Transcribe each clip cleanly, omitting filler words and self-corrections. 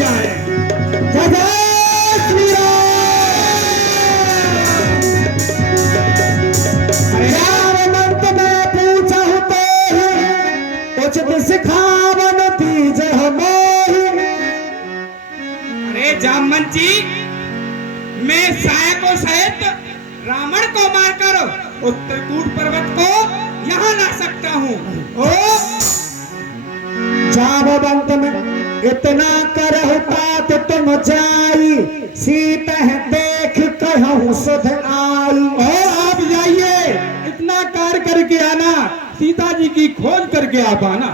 किया है। जय जय श्री राम। अरे राममंत में पूछा तो ही उचित सिखावन दीज मोहि। अरे जामवंत जी, मैं साया को सहित रावण को मारकर उत्तरकूट पर्वत को यहाँ ला सकता हूँ। ओ जामवंत में इतना करहु तात तुम जाई, सीता देख कहूँ सुध आई। ओ आप जाइए, इतना कार्य करके आना, सीता जी की खोज करके आप आना।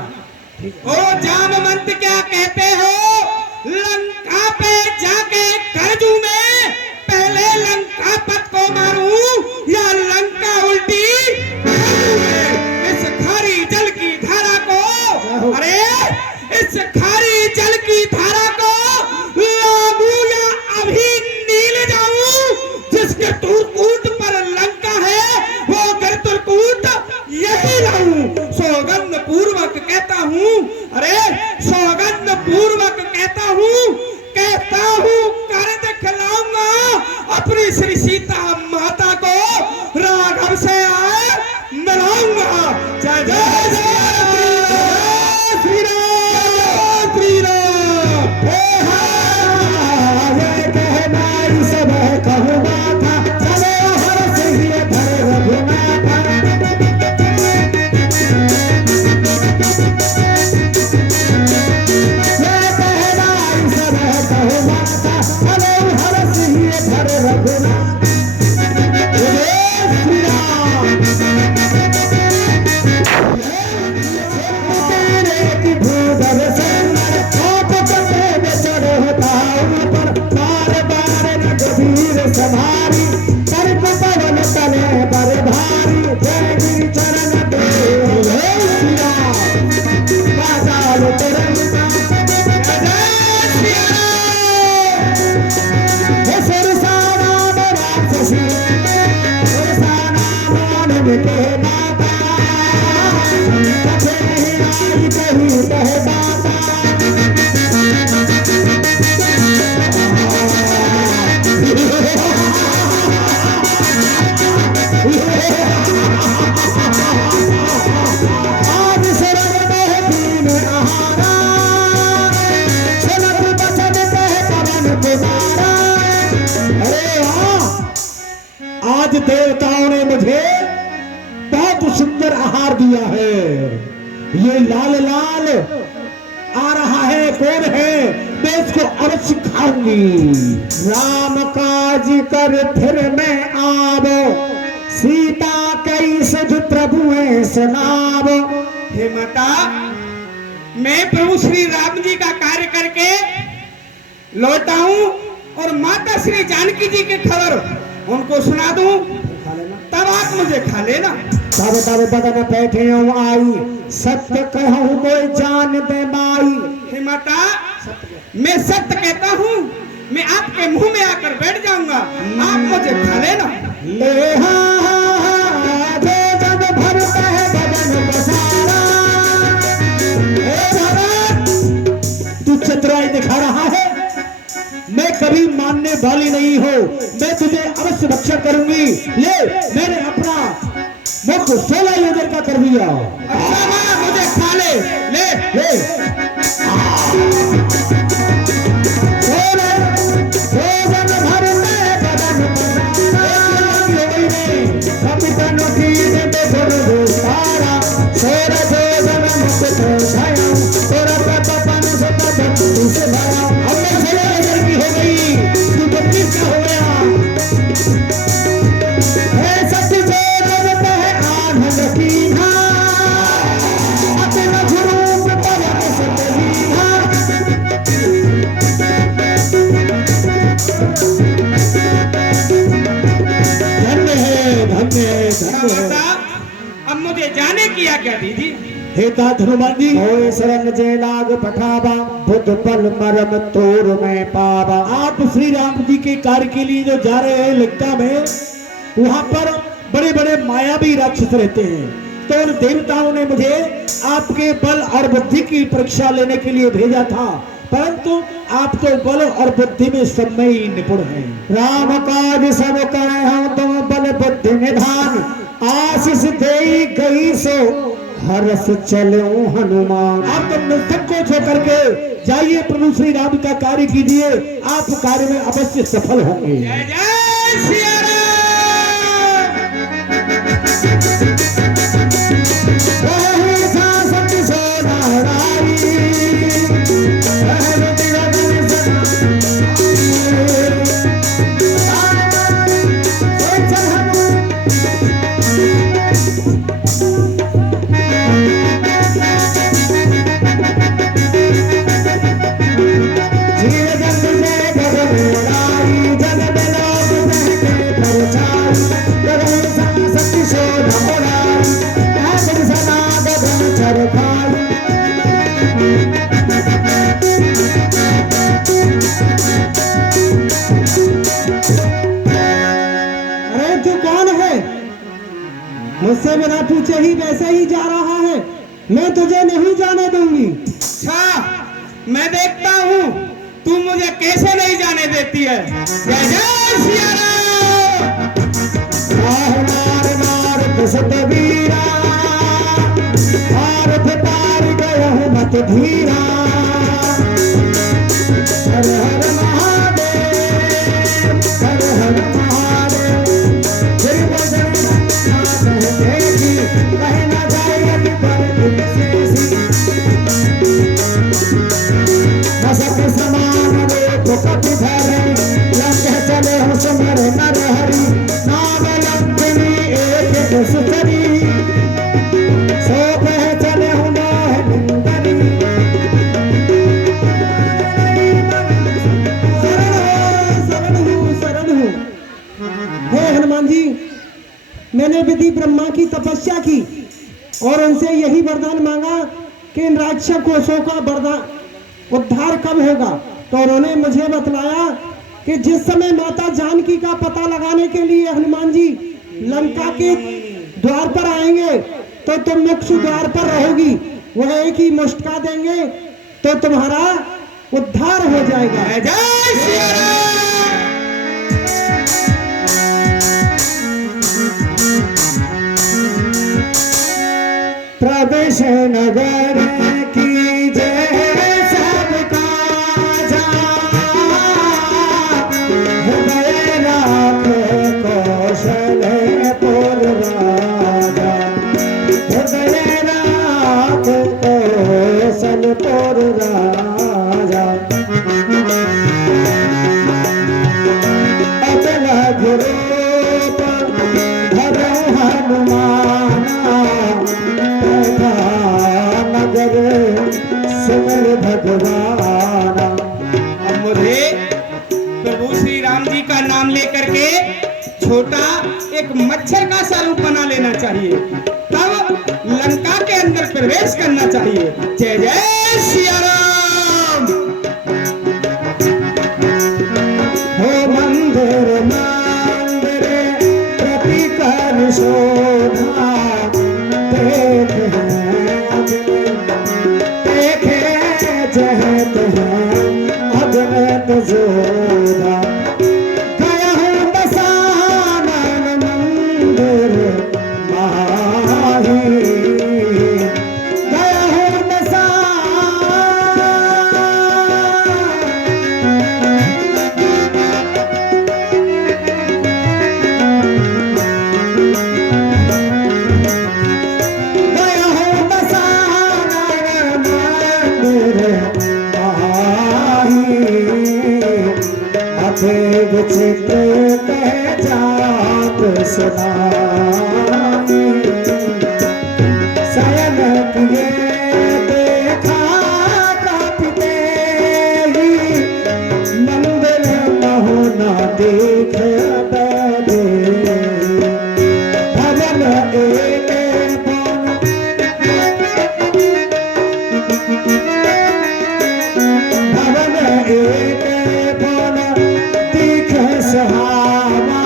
ओ जामवंत क्या कहते हो? लंका पे जाके करजू में पहले लंका पत को मारूं या लंका उल्टी करूं मैं? इस खारी जल की धारा को, अरे इस खारी जल की धारा को लागू या अभी नील जाऊं? जिसके तुरकूट पर लंका है वो तुरकूट यही लाऊं। सौगंध पूर्वक कहता हूँ, अरे सौगंध पूर्वक कहता हूँ कर दिखलाऊंगा अपनी श्री सीता माता को, राघव से आए मिलाऊंगा। जय जय श्री राम, श्री राम। ये कहना ही सब कहूँ माथा, चलो हर सिंह धर रघुनाथा। ये कहना ही सब कहूँ माथा, चलो हर सिंह धर रघुनाथ। जय श्री राम। तेरे की भूधर सुंदर आप कटे में चढ़ता ऊपर, बार बार रघुवीर सवारी कर्क पवन तले बर भारी। जय गिरि चरण देव जय श्री राम, पाताल तरंगा जय श्री राम। हे सुरसा नाम राक्षसी, सुरसा नाम आनंद के माता। कथे ही आई कही कह दाता। आज शरण में दीन आहारा, सुनत बचन कह पवन कुमारा। अरे हाँ, आज देवताओं ने मुझे बहुत सुंदर आहार दिया है। ये लाल लाल आ रहा है, कौन है? मैं इसको अवश्य खाऊंगी। राम काज कर फिर मैं आवो, सीता कई सुध प्रभु सुनावो। हे माता, मैं प्रभु श्री राम जी का कार्य करके लौटा हूँ और माता श्री जानकी जी की खबर उनको सुना दूं, तब आप मुझे खा लेना। तब तब बदन बैठे आई, सत्य कहूँ कोई जान दे माई। हे माता, मैं सत्य कहता हूँ, मैं आपके मुंह में आकर बैठ जाऊंगा, आप मुझे खा लेना। ले हाँ जो जब भरता है बदन पसारा। ए भरत, तू चतुराई दिखा रहा है, मैं कभी मानने वाली नहीं हो। मैं तुझे अवश्य भक्षण करूंगी। ले, मैंने अपना मुख 16 योजन का कर दिया। अच्छा माँ, मुझे खा ले। ले अब मुझे जाने की आज्ञा दीजिए। हे हनुमान जी, होए शरण जे लाग पठावा, बुद्ध पल मरम तोर में पावा। आप श्री राम जी के कार्य के लिए जो जा रहे हैं लंका में, वहाँ पर बड़े बड़े मायावी राक्षस रहते हैं। तो उन देवताओं ने मुझे आपके बल और बुद्धि की परीक्षा लेने के लिए भेजा था। परंतु आप तो बल और बुद्धि में सब में ही निपुण हैं। राम काज सब करे हम तुम बल बुद्धि निधान, आशीष दे गई सो हरस चलो हनुमान। आप तो निसंकोच होकर के जाइए, प्रभु श्री राम का कार्य कीजिए, आप कार्य में अवश्य सफल होंगे। जय जय सिया राम। मुझसे बिना पूछे ही वैसे ही जा रहा है, मैं तुझे नहीं जाने दूंगी। अच्छा, मैं देखता हूँ तू मुझे कैसे नहीं जाने देती है। जय जय सिया राम। मार मार कुसत वीरा, भारत तार गया हूँ मत धीरा। हर हर महादेव, हर हर महादेव। फिर बदन कहती कहना जाए पर मसक समान देखो कपि धरे, लंक चले हम सुमर नर हरि। नाम लंकनी एक दुष्करी, सो कह चले हूँ मोह निंदनी। शरण हूँ हे हनुमान जी, मैंने विधि ब्रह्मा की तपस्या की और उनसे यही वरदान मांगा कि इन राक्षसों का वरदान उद्धार कब होगा। तो उन्होंने मुझे बतलाया कि जिस समय माता जानकी का पता लगाने के लिए हनुमान जी लंका के द्वार पर आएंगे तो तुम मुख्य द्वार पर रहोगी, वह एक ही मुस्का देंगे तो तुम्हारा उद्धार हो जाएगा। जय जय सिया राम। प्रवेश नगर की जय सबका जा, हृदय राख कौशलपुर राजा। हृदय राख कौशलपुर राजा। अतल गुरूप धरो हनुमाना, नगर सिमर भगवान। अब मुझे प्रभु श्री राम जी का नाम लेकर के छोटा एक मच्छर का स्वरूप बना लेना चाहिए, तब लंका के अंदर प्रवेश करना चाहिए। जय जय सिया राम। हो मंदिर मंदिर प्रति कर शोभा, देखे जहत है अगणित जोधा। गया हूँ दशानन मंदिर माही, गया हूँ विचित्र कह जात सुनाई। शयन किए देखा कापते ही, मंदिर महु न देख दे। भवन एक भवन एक सहावा,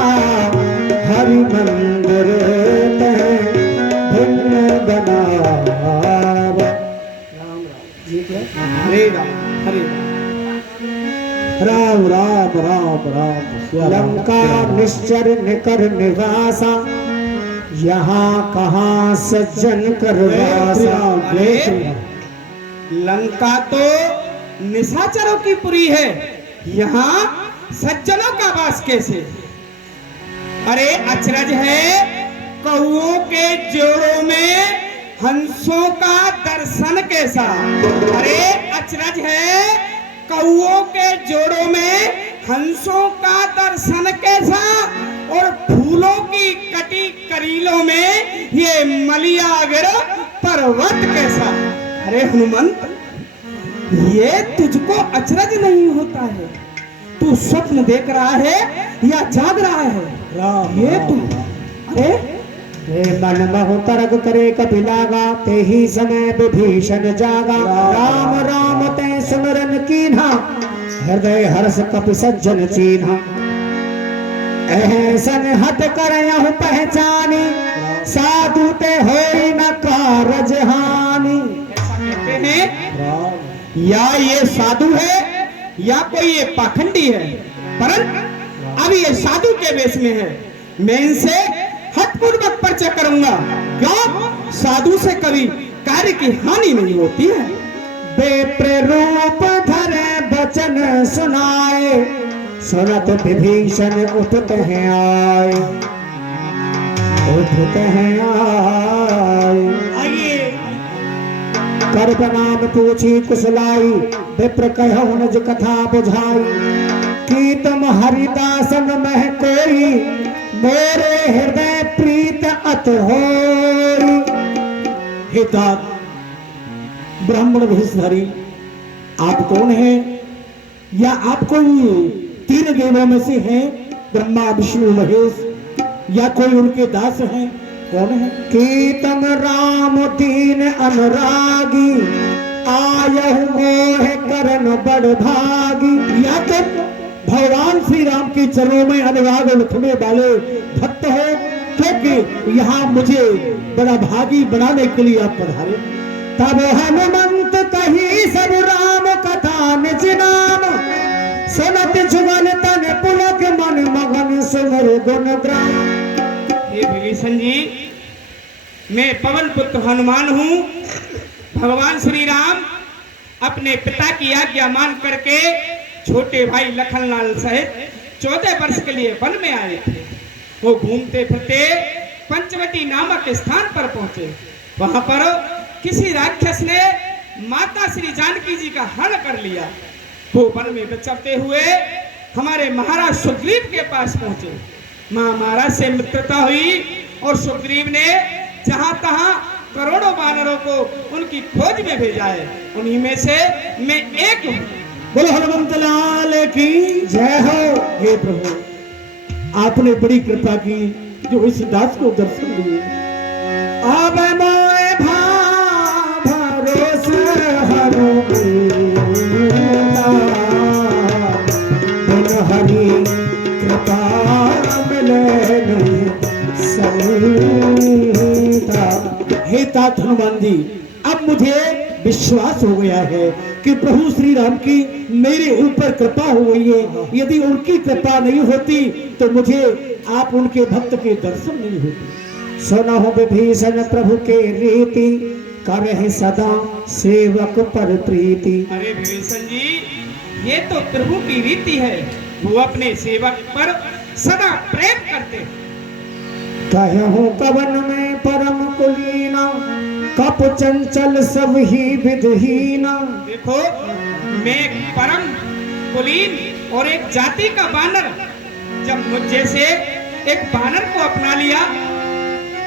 हरि मंदिर भिन्न बनावा। राम राम जी क्या? हरे राम हरे राम। राम राम राम राम सिया राम, लंका सिया राम। निश्चर निकर निवासा, यहाँ कहाँ सज्जन कर वासा। अरे लंका तो निशाचरों की पुरी है, यहाँ सज्जनों का वास कैसे? अरे अचरज है कौओं के जोड़ों में हंसों का दर्शन कैसा। अरे अचरज है कौओं के जोड़ों में हंसों का दर्शन कैसा, और फूलों की कटी करीलों में ये मलियागर पर्वत कैसा। अरे हनुमंत, ये तुझको अचरज नहीं होता है? तू स्वप्न देख रहा है या जाग रहा है? राम ये राम, तू, अरे हे मन महु तरग करे कपि लागा, ते ही समय विभीषण जागा। राम राम ते सुमरन कीन्हा, हृदय हर्ष कपि सज्जन चीन्हा। ऐसन हट कर यहु पहचानी, साधु ते होई न कारज हानि। ऐसा कहते हैं राम या ये साधु है या कोई ये पाखंडी है, परंतु अब ये साधु के वेश में है। मैं इनसे हठपूर्वक पर्चा करूंगा। क्यों? साधु से कभी कार्य की हानि नहीं होती है। बेप्र रूप धरे बचन सुनाए, सुनत विभीषण उठत हैं आए, उठत हैं आए। आइए कर प्रणाम पूछी कुशलाई, विप्र कहु निज कथा बुझाई। की तुम हरिदासन मह कोई, मोरे हृदय प्रीत अत होई। हे तात ब्राह्मण भेषधारी, आप कौन हैं? या आप कोई तीन देवों में से हैं? ब्रह्मा विष्णु महेश, या कोई उनके दास हैं? कौन है? की तुम राम दीन अनुरागी, आयहु मोह करन बड़ भागी। या तुम भगवान श्री राम के चरणों में अनुराग रखने वाले भक्त हो, क्योंकि यहाँ मुझे बड़ा भागी बनाने के लिए आप पधारे। तब हनुमंत कही सब राम कथा निज नाम, सुनत जुगल तन पुलक मन मगन सुमर गुण ग्राम। हे विभीषण जी, मैं पवन पुत्र हनुमान हूँ। भगवान श्री राम अपने पिता की आज्ञा मान करके छोटे भाई लखनलाल सहित 14 वर्ष के लिए वन में आए थे। वो घूमते फिरते पंचवटी नामक स्थान पर पहुंचे। वहां पर किसी राक्षस ने माता श्री जानकी जी का हरण कर लिया। वो वन में विचरते हुए हमारे महाराज सुग्रीव के पास पहुंचे। महाराज से मित्रता हुई और सुग्रीव ने जहां तहां करोड़ों वानरों को उनकी खोज में भेजा है। उन्हीं में से मैं एक हूं। बोलो हनुमंत लाल की जय हो। हे प्रभु, आपने बड़ी कृपा की जो इस दास को दर्शन दिए। अब मोए भरोस हनुमंता, बिन हरि कृपा मिले नहीं संता। हे तात हनुमान जी, अब मुझे विश्वास हो गया है कि प्रभु श्री राम की मेरे ऊपर कृपा हो गई है। यदि उनकी कृपा नहीं होती तो मुझे आप उनके भक्त के दर्शन नहीं होते। सुनहु विभीषण प्रभु के रीति, करहि सदा सेवक पर प्रीति। अरे विभीषण जी, ये तो प्रभु की रीति है। वो अपने सेवक पर सदा प्रेम करते हैं। कहूँ कवन में परम कुलीना, कप चंचल सब ही विधहीना। देखो, मैं एक परम कुलीन और एक जाति का बानर, जब मुझ जैसे एक बानर को अपना लिया।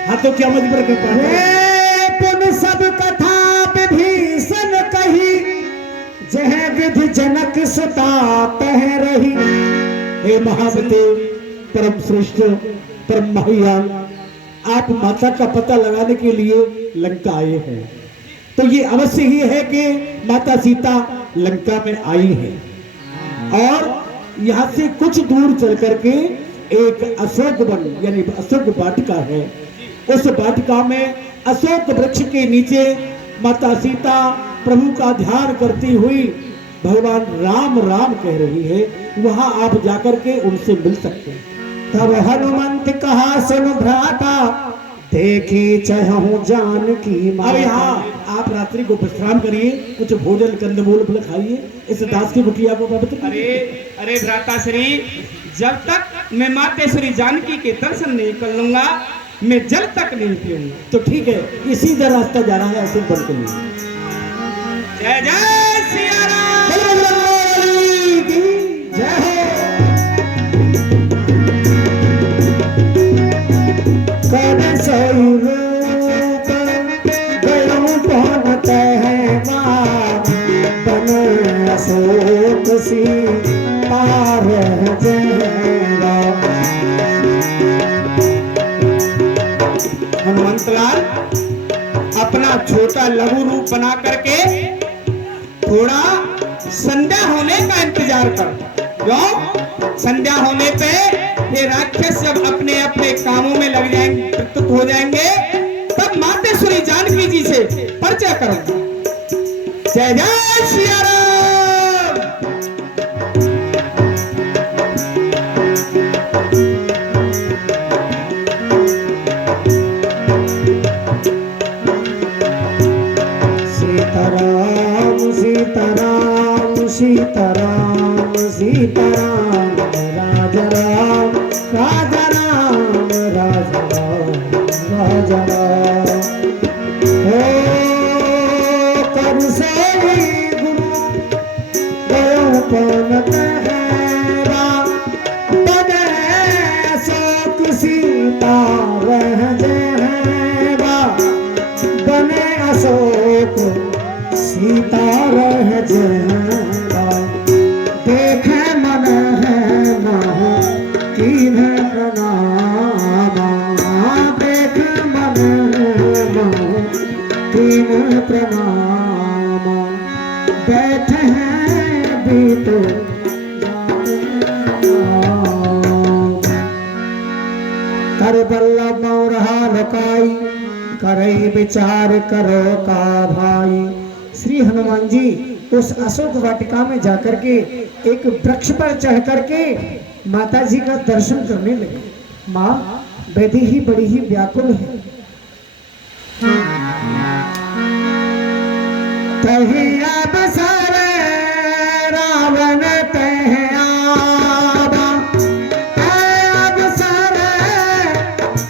हाँ तो क्या मुझ पर कृपा है? पुन सब कथा विभीषण कही, जह विधि जनक सुता तह रही। हे महादेव, परम श्रेष्ठ, परम महायान, आप माता का पता लगाने के लिए लंका आए हैं, तो ये अवश्य ही है कि माता सीता लंका में आई है। और यहाँ से कुछ दूर चल करके एक अशोक वन यानी अशोक वाटिका है। उस वाटिका में अशोक वृक्ष के नीचे माता सीता प्रभु का ध्यान करती हुई भगवान राम राम कह रही है, वहां आप जाकर के उनसे मिल सकते हैं। तब हनुमंत कहा सुन भ्राता, देखी चहु जानकी अब माता। यहाँ आप रात्रि को विश्राम करिए, कुछ भोजन कंदमूल फल खाइए, इस दास की कुटिया को पवित्र कीजिए। अरे भ्राता श्री, जब तक मैं मातेश्वरी जानकी के दर्शन नहीं कर लूंगा, मैं जल तक नहीं पीऊंगा। तो ठीक है, इसी तरह रास्ता जाना है, ऐसे बन के लिए। जय जय सिया राम। बजरंगबली की जय हो। कर सोई रूप गयो पवन तहमा, बन अशोक सी पार जयगा। हनुमंतलाल, अपना छोटा लघु रूप बना करके थोड़ा संध्या होने का इंतजार कर। क्यों? संध्या होने पे ये राक्षस जब अपने अपने कामों में लग जाएंगे, प्रस्तुत हो जाएंगे, तब मातेश्वरी जानकी जी से परिचय करूंगा। जय जय सिया राम। सीताराम सीताराम सीताराम सीताराम, राजा राम राजा राम राजा राम राजा राम। हो कर सोई गुरु गयो पवन तहरा, बने अशोक सीता रह जयगा। बने अशोक सीता रह जयगा। देखे मन है मोह कीन प्रणामा, देख मन है मोह कीन प्रणामा। बैठे हैं बीतो कर बल्लभ मोरहा लकाई, करई विचार करो का भाई। श्री हनुमान जी उस अशोक वाटिका में जाकर के एक वृक्ष पर चढ़ करके माता जी का दर्शन करने लगे। माँ बेटी ही बड़ी ही व्याकुल है। तही अब सारे रावण तह आवा, अब सारे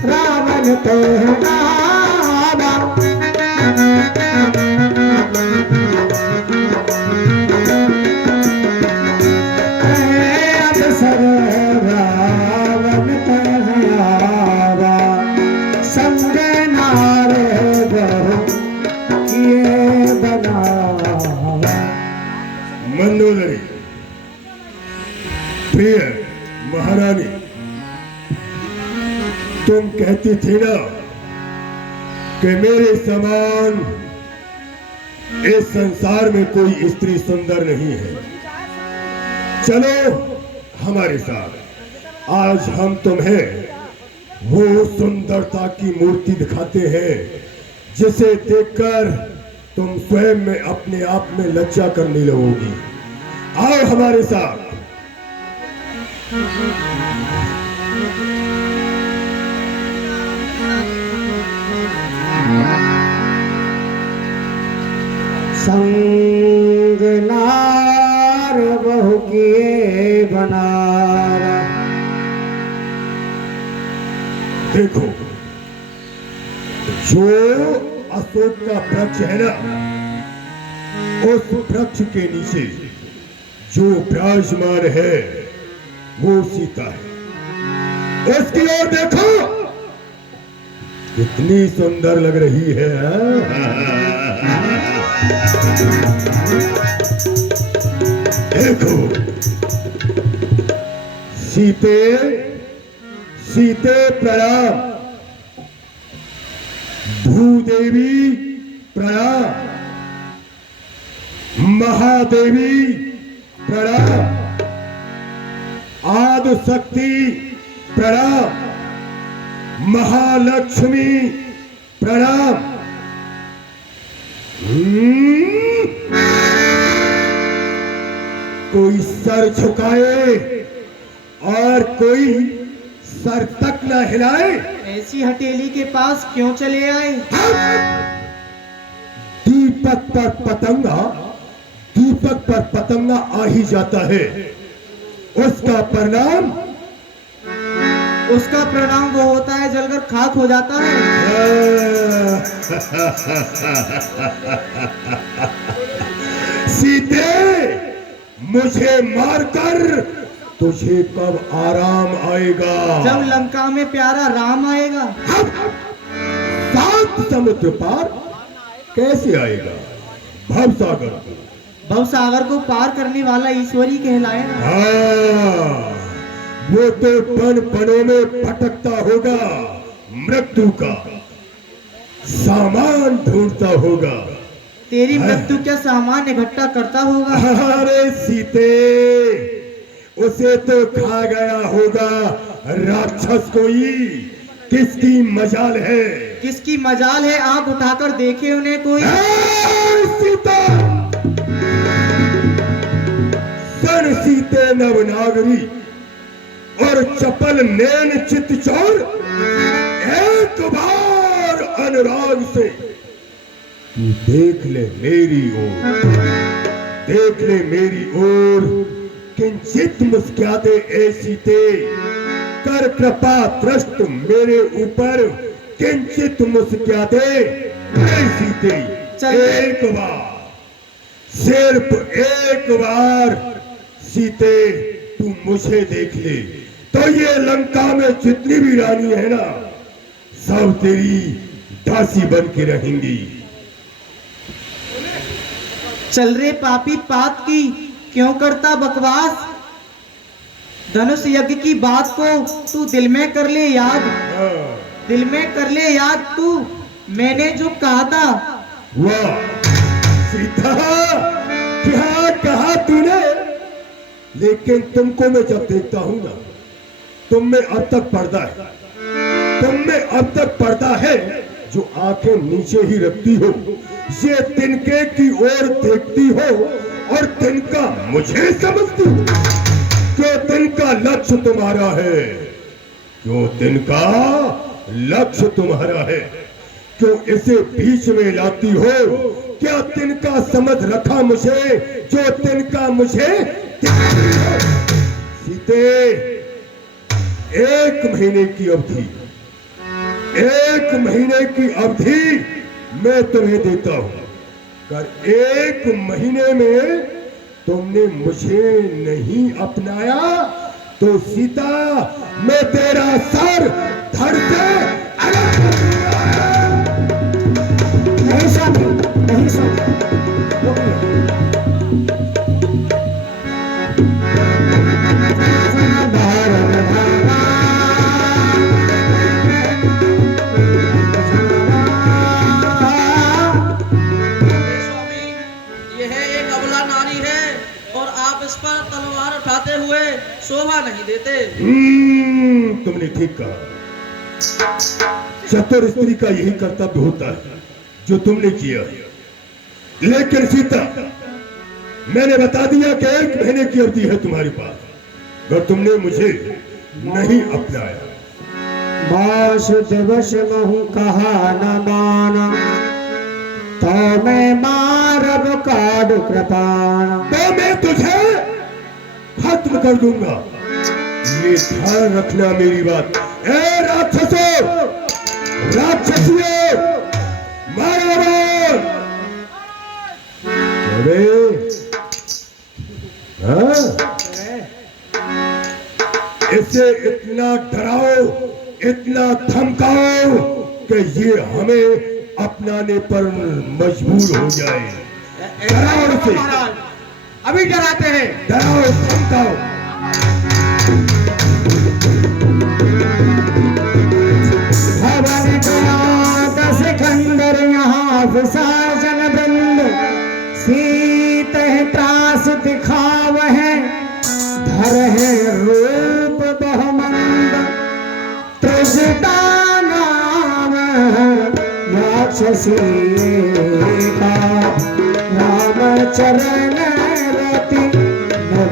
रावण तह आवा। अब सारे रावण तह आवा, संग नारे बहु किए बनावा। मंदोदरी, प्रिय महारानी, तुम कहती थी ना कि मेरे समान इस संसार में कोई स्त्री सुंदर नहीं है। चलो हमारे साथ, आज हम तुम्हें वो सुंदरता की मूर्ति दिखाते हैं जिसे देखकर तुम स्वयं में अपने आप में लज्जा करने लगोगी। आओ हमारे साथ। संग नार बहु किए बनारा। देखो, जो अशोक का वृक्ष है ना, उस वृक्ष के नीचे जो विराजमान है वो सीता है। उसकी ओर देखो, कितनी सुंदर लग रही है। देखो, सीते सीते प्रणाम, भूदेवी प्रणाम, महादेवी प्रणाम, आदि शक्ति प्रणाम, महालक्ष्मी प्रणाम। कोई सर झुकाए और कोई सर तक न हिलाए। ऐसी हथेली के पास क्यों चले आए? दीपक पर पतंगा आ ही जाता है, उसका परिणाम वो होता है जलकर खाक हो जाता है। सीते, मुझे मारकर तुझे कब आराम आएगा? जब लंका में प्यारा राम आएगा। 7 समुद्र पार कैसे आएगा? भवसागर को पार करने वाला ईश्वरी कहलाएगा। हाँ, वो तो पनों में भटकता होगा, मृत्यु का सामान ढूंढता होगा। तेरी मृत्यु क्या सामान इकट्ठा करता होगा? अरे सीते, उसे तो खा गया होगा राक्षस कोई। किसकी मजाल है? किसकी मजाल है? आंख उठाकर देखे उन्हें कोई। सीता, सन सीते नवनागरी और चपल नैन चित चोर, एक बार अनुराग से तू देख ले मेरी ओर, किंचित मुस्कुराते ऐ सीते, कर कृपा दृष्ट मेरे ऊपर, किंचित मुस्कुराते ऐ सीते। एक बार, सिर्फ एक बार सीते, तू मुझे देख ले तो ये लंका में जितनी भी रानी है ना, सब तेरी दासी बन के रहेंगी। चल रे पापी पात की, क्यों करता बकवास? धनुष यज्ञ की बात को तू दिल में कर ले याद। दिल में कर ले याद तू, मैंने जो कहा था। वाह सीता, क्या कहा तूने? लेकिन तुमको मैं जब देखता हूं ना, तुम में अब तक पर्दा है जो आंखें नीचे ही रखती हो, ये तिनके की ओर देखती हो और तिनका मुझे समझती हो। क्यों तिनका लक्ष्य तुम्हारा है? क्यों इसे बीच में लाती हो? क्या तिनका समझ रखा मुझे जो तिनका मुझे? सीते, 1 महीने की अवधि मैं तुम्हें देता हूं, अगर 1 महीने में तुमने मुझे नहीं अपनाया तो सीता, मैं तेरा सर धड़ से अलग कर दूंगा। नहीं समझ। इस पर तलवार उठाते हुए शोभा नहीं देते। तुमने ठीक कहा। चतुर स्त्री का यही कर्तव्य होता है जो तुमने किया। लेकिन सीता, मैंने बता दिया कि 1 महीने की अवधि है तुम्हारे पास, अगर तुमने मुझे नहीं अपनाया। बास दिवस महु कहा न माना, तो मैं मारब काड कृपाण। तो मैं तुझे खत्म कर दूंगा, ये ध्यान रखना मेरी बात। ए राक्षसों, राक्षसियों, मारो मार। अरे हाँ, इसे इतना डराओ, इतना धमकाओ कि ये हमें अपनाने पर मजबूर हो जाए। डराओ से, अभी डराते हैं। डराओ, धमकाओ। भवन गया 10 खंडर, यहाँ विसर्जन वृंद, सीत त्रास दिखाव है, धर है रूप बहुमंद, त्रिजटा नाम राक्षसी का, राम चरण रति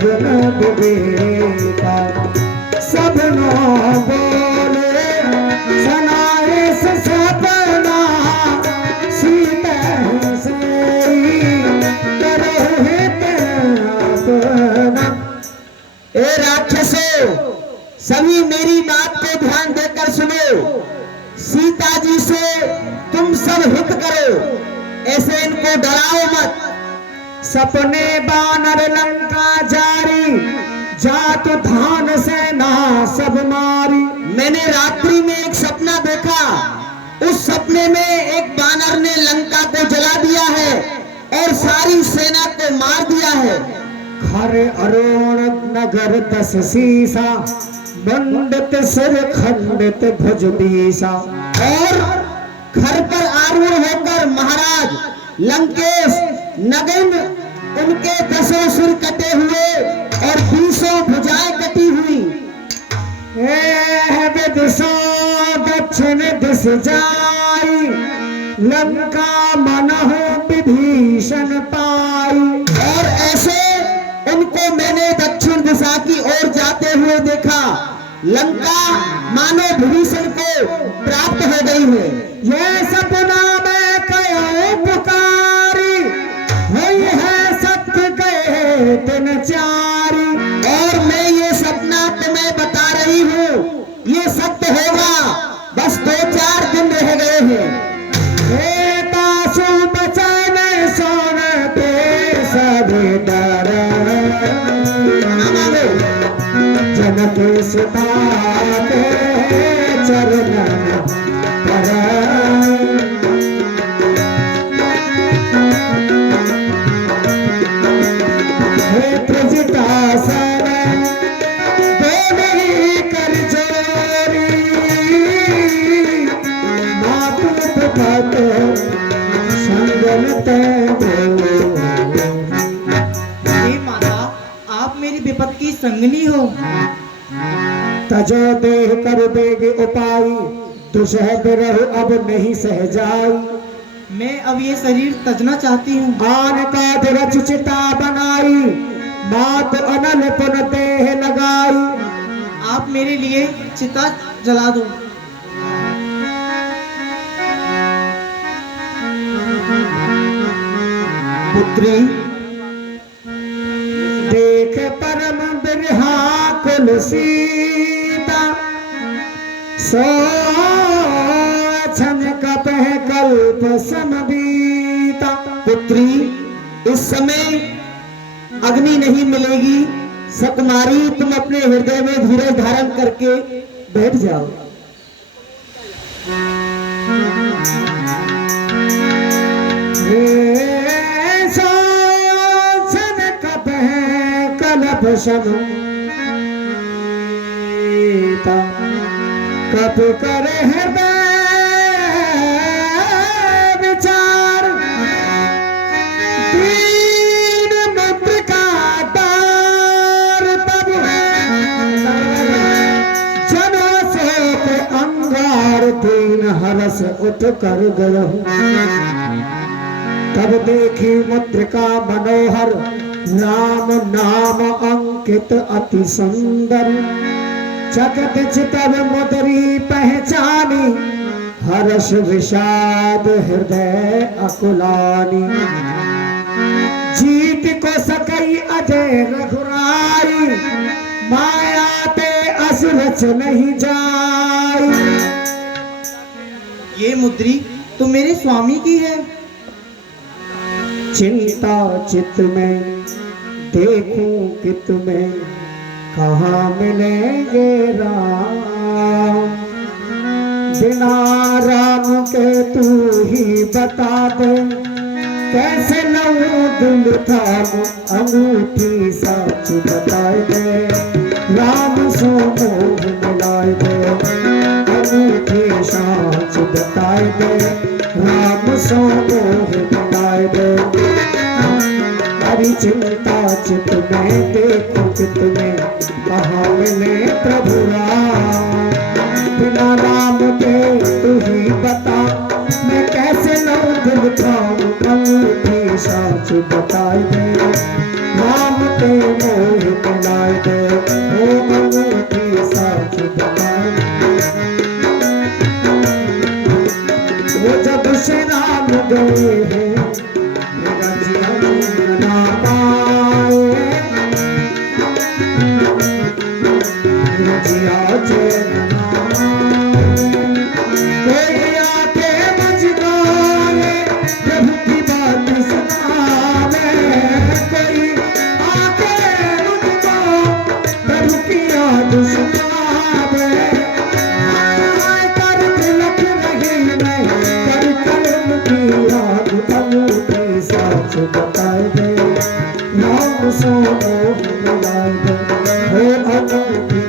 गगन विवेका सबनो बोले सनाए से सपना सीता से करो हित अपना। ए राक्षसों, सभी मेरी बात को ध्यान देकर सुनो। सीता जी से तुम सब हित करो, ऐसे इनको डराओ मत। सपने बानर लंका जारी जात धान सेना सब मारी। मैंने रात्रि में एक सपना देखा। उस सपने में एक बानर ने लंका को जला दिया है और सारी सेना को मार दिया है। खर अरुण नगर 10 सीसा मंडित सिर खंडित भुज बीसा। और घर पर आरूढ़ होकर महाराज लंकेश नगन उनके 10 सिर कटे हुए और 20 भुजाएं कटी हुई। विदिशा दक्षिण दिश जाई लंका मनहु विभीषण पाई। और ऐसे उनको मैंने दक्षिण दिशा की ओर जाते हुए देखा। लंका मानो विभीषण को प्राप्त हो गई है। ये सपना में कयो पुकारी हुई है सत्य कहे दिन चारी। और मैं ये सपना तुम्हें बता रही हूँ, ये सत्य होगा। बस 2-4 दिन रह गए हैं। तासु बचन सोन पे सभी डर जनक सुता के चरणन पर। हे प्रजितासन देवी कर जोरी मातु पत संगन ते हे माता, आप मेरी विपद की संगनी हो। तजो देह कर देगे उपाई दुसह बिरहु अब नहीं सह जाई। मैं अब ये शरीर तजना चाहती हूँ। आन का रच चिता बनाई मात अनल पुन देह लगाई। आप मेरे लिए चिता जला दो। पुत्री, देख परम बिरहा कुल सीता सो छन कपह कल्प समबीता। पुत्री, इस समय अग्नि नहीं मिलेगी। सकुमारी, तुम अपने हृदय में धीरज धारण करके बैठ जाओ। कलप सम कप करे हृदय विचार। तीन मंत्र का तार तब जनों से अंगार तीन हरस उठ कर गयो। तब देखी मुद्रिका मनोहर राम नाम अंकित अति सुंदर। जगत चितव मुद्री पहचानी हर्ष विषाद हृदय अकुलानी। जीत को सकई अजय रघुराई माया ते असुरच नहीं जाई। ये मुद्री तो मेरे स्वामी की है। चिंता चित में देखूं कि तुम्हें कहाँ मिलेंगे राम। बिना राम के तू ही बता दे कैसे लऊं दिल थाम। अंगूठी सच बताए दे राम सो मोह मिलाए दे। अंगूठी सच बताए दे राम सो मोह मिलाए दे। हरी चिंता चित में देखो कि तुम्हें कहाँ मिले प्रभु राम। बिना राम के तू ही बता मैं कैसे लऊं दिल थाम। अंगूठी सच बताए दे राम के मोह जिया चैन कोई आके मुझगावे प्रभु की बात सुनावे कोई आके मुझको प्रभु की याद सुनावे कर तिलक नहीं मैं कर कर्म की याद अनूठी सच बताए दे नाम सोनो मिलाए दे हो अनूठी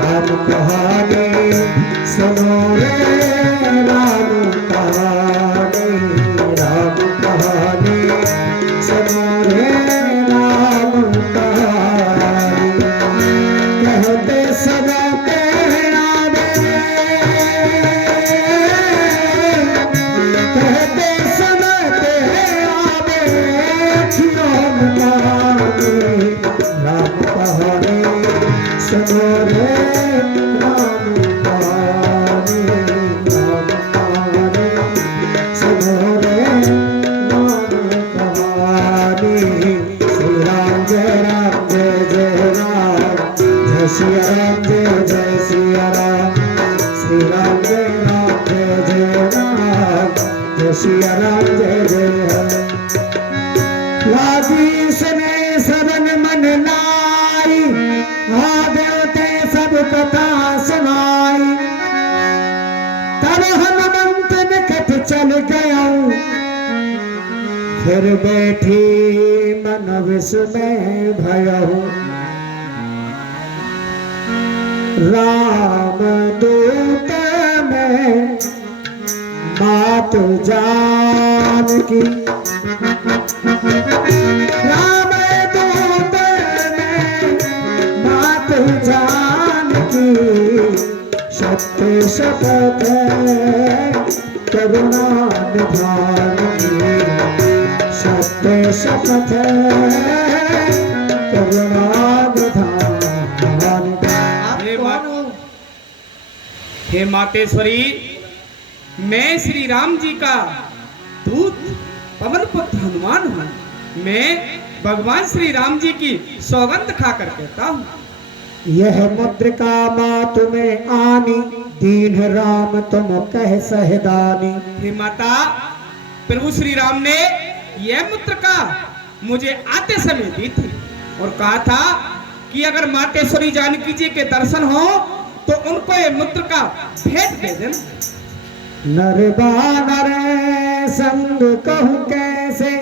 राम कहानी सुनो रे राम कहानी सुनो रे राम कहानी कहते सदा कहते समय आवे राम कहानी सुनो रे राम कहानी सुनो रे राम कहानी श्री राम जय राम जय सिया राम जय सिया राम श्री राम जय राम जय सिया राम जय लागी सुने सबन मन लाई देवते सब कथा सुनाई तब हनुमंत निकट चल गया फिर बैठी मन विस्मय भयहु राम दूत में मात जानकी राम दूत में मात जानकी सत्य शपथ करुणा निधान की सत्य शपथ करुणा निधान हे हे मातेश्वरी मैं श्री राम जी का दूत पवन पुत्र हनुमान हूँ मैं भगवान श्री राम जी की सौगंध खाकर कहता हूँ यह मुद्रिका माँ तुम्हें आनी दीन राम तुम कह सहदानी हे माता प्रभु श्री राम ने यह मुद्रिका मुझे आते समय दी थी और कहा था कि अगर मातेश्वरी जानकी जी के दर्शन हो तो उनको ये मुद्रिका भेंट दे देना नर बानर संग कहूँ कैसे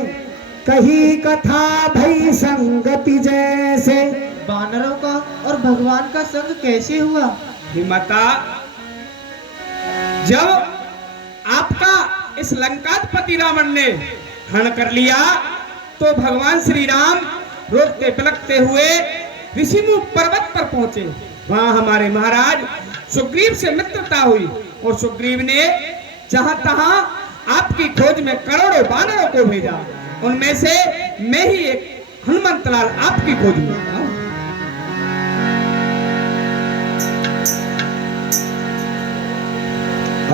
कही कथा भई संगति जैसे बानरों का और भगवान का संग कैसे हुआ? हे माता जब आपका इस लंकाधिपति रावण ने हरण कर लिया तो भगवान श्री राम रोकते बिलखते हुए ऋषिमुख पर्वत पर पहुंचे वहां हमारे महाराज सुग्रीव से मित्रता हुई और सुग्रीव ने जहां तहां आपकी खोज में करोड़ों बानरों को भेजा उनमें से मैं ही एक हनुमंत लाल आपकी खोज में आया हूं।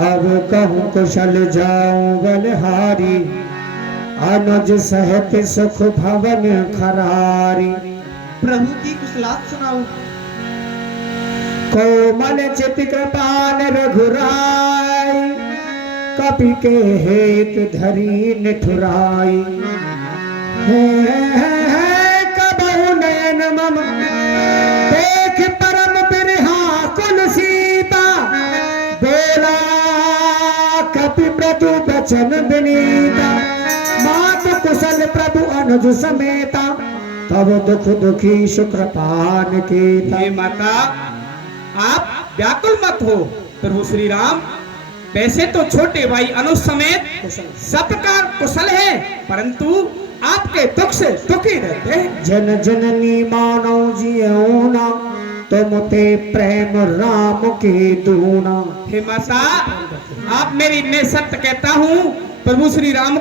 अब कहूँ कुशल जाऊं बलहारी अनुज सहत सुख भवन खरारी प्रभु की कुशलात सुनाओ। कोमल चित कृपाल रघुराई कपि के हेत धरी निठुराई कबहु नयन मम देख परम बिरहा कुल सीता बोला कपि प्रभु बचन विनीता मात कुशल प्रभु अनुज समेता तब दुख दुखी शुक्रपान की हे माता आप व्याकुल मत हो प्रभु श्री राम वैसे तो छोटे भाई अनुज समेत सब प्रकार कुशल है परंतु आपके दुख से दुखी रहते हैं। जन जननी मानो जियोना तुम ते प्रेम राम के दूना हे माता आप मेरी मैं सत्य कहता हूँ प्रभु श्री राम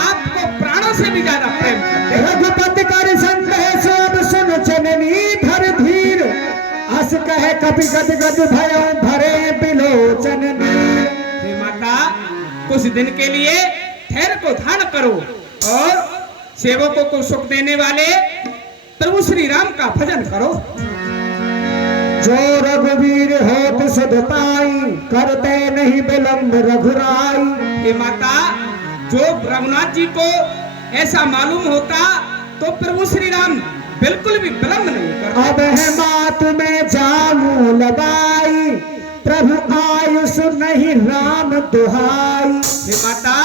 आपको प्राणों से भी ज्यादा प्रेम करते हैं। रघुपति कर संदेश अब सुन जननी धर धीर अस कहे कपि गद गद भयो भरे बिलोचन नीर। हे माता कुछ दिन के लिए ठहर को धारण करो और सेवकों को सुख देने वाले प्रभु श्री राम का भजन करो। जो रघुवीर होत सुधताई, करते नहीं विलंब रघुराई। हे माता, जो रघुनाथ जी को ऐसा मालूम होता तो प्रभु श्री राम बिल्कुल भी विलंब नहीं करते। अब है मात में जाऊं लगाई, प्रभु आयुष नहीं राम दुहाई। हे माता,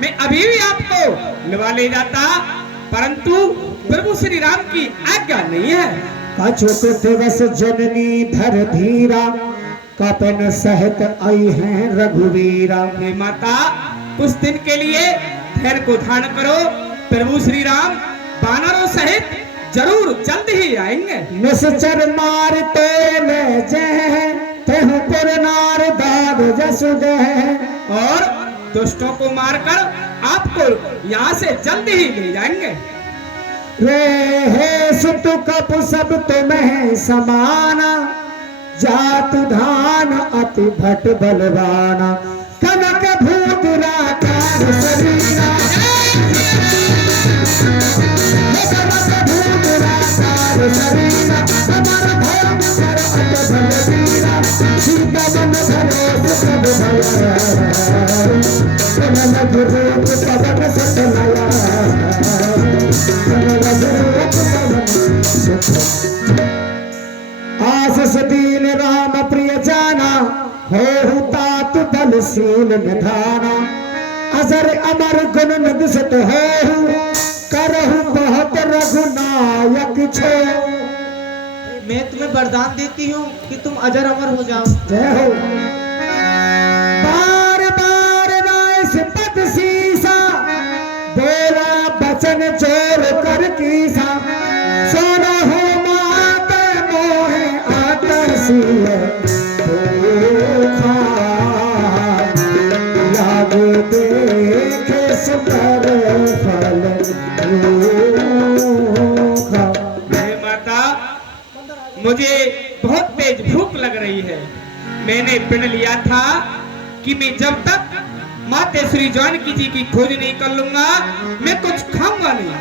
मैं अभी भी आपको लिवा ले जाता, परंतु प्रभु श्री राम की आज्ञा नहीं है। कछुक दिवस जननी धर धीरा, कपन सहित आई हैं रघुवीरा। हे माता, कुछ दिन के लिए धैर्य को धारण करो, प्रभु श्री राम वानरों सहित जरूर जल्द ही आएंगे। निश्चर मार तो ले जय, तेहु पुर नार दाद जसु जय। और दुष्टों को मारकर आपको यहाँ से जल्द ही ले जाएंगे। रे हे सुत कप सब तुम्हें समाना, जात धान अति भट बलवाना। कनक भूत राकार शरीरा, कनक भूत राकार शरीरा। अमर भयंकर अत बलवीरा, सीता मन धरो सुख भया। कनक रूप पवन सतनया, आसस दीन राम प्रिय जाना, हो तात बलशील निधाना। अजर अमर गुण नदसत हो, करहु बहुत रघुनायक छो। मैं तुम्हें वरदान देती हूँ कि तुम अजर अमर हो जाओ। जय हो। बार बार राय से पद सीसा, बोला बचन चोर कर कीसा। सोना हो मात मोहे आतरसीय, धोखा याद देखे सुकर फल धोखा। हे माता, मुझे बहुत तेज भूख लग रही है। मैंने पिंड लिया था कि मैं जब तक माते श्री जानकी जी की खोज नहीं कर लूंगा, मैं कुछ खाऊंगा नहीं।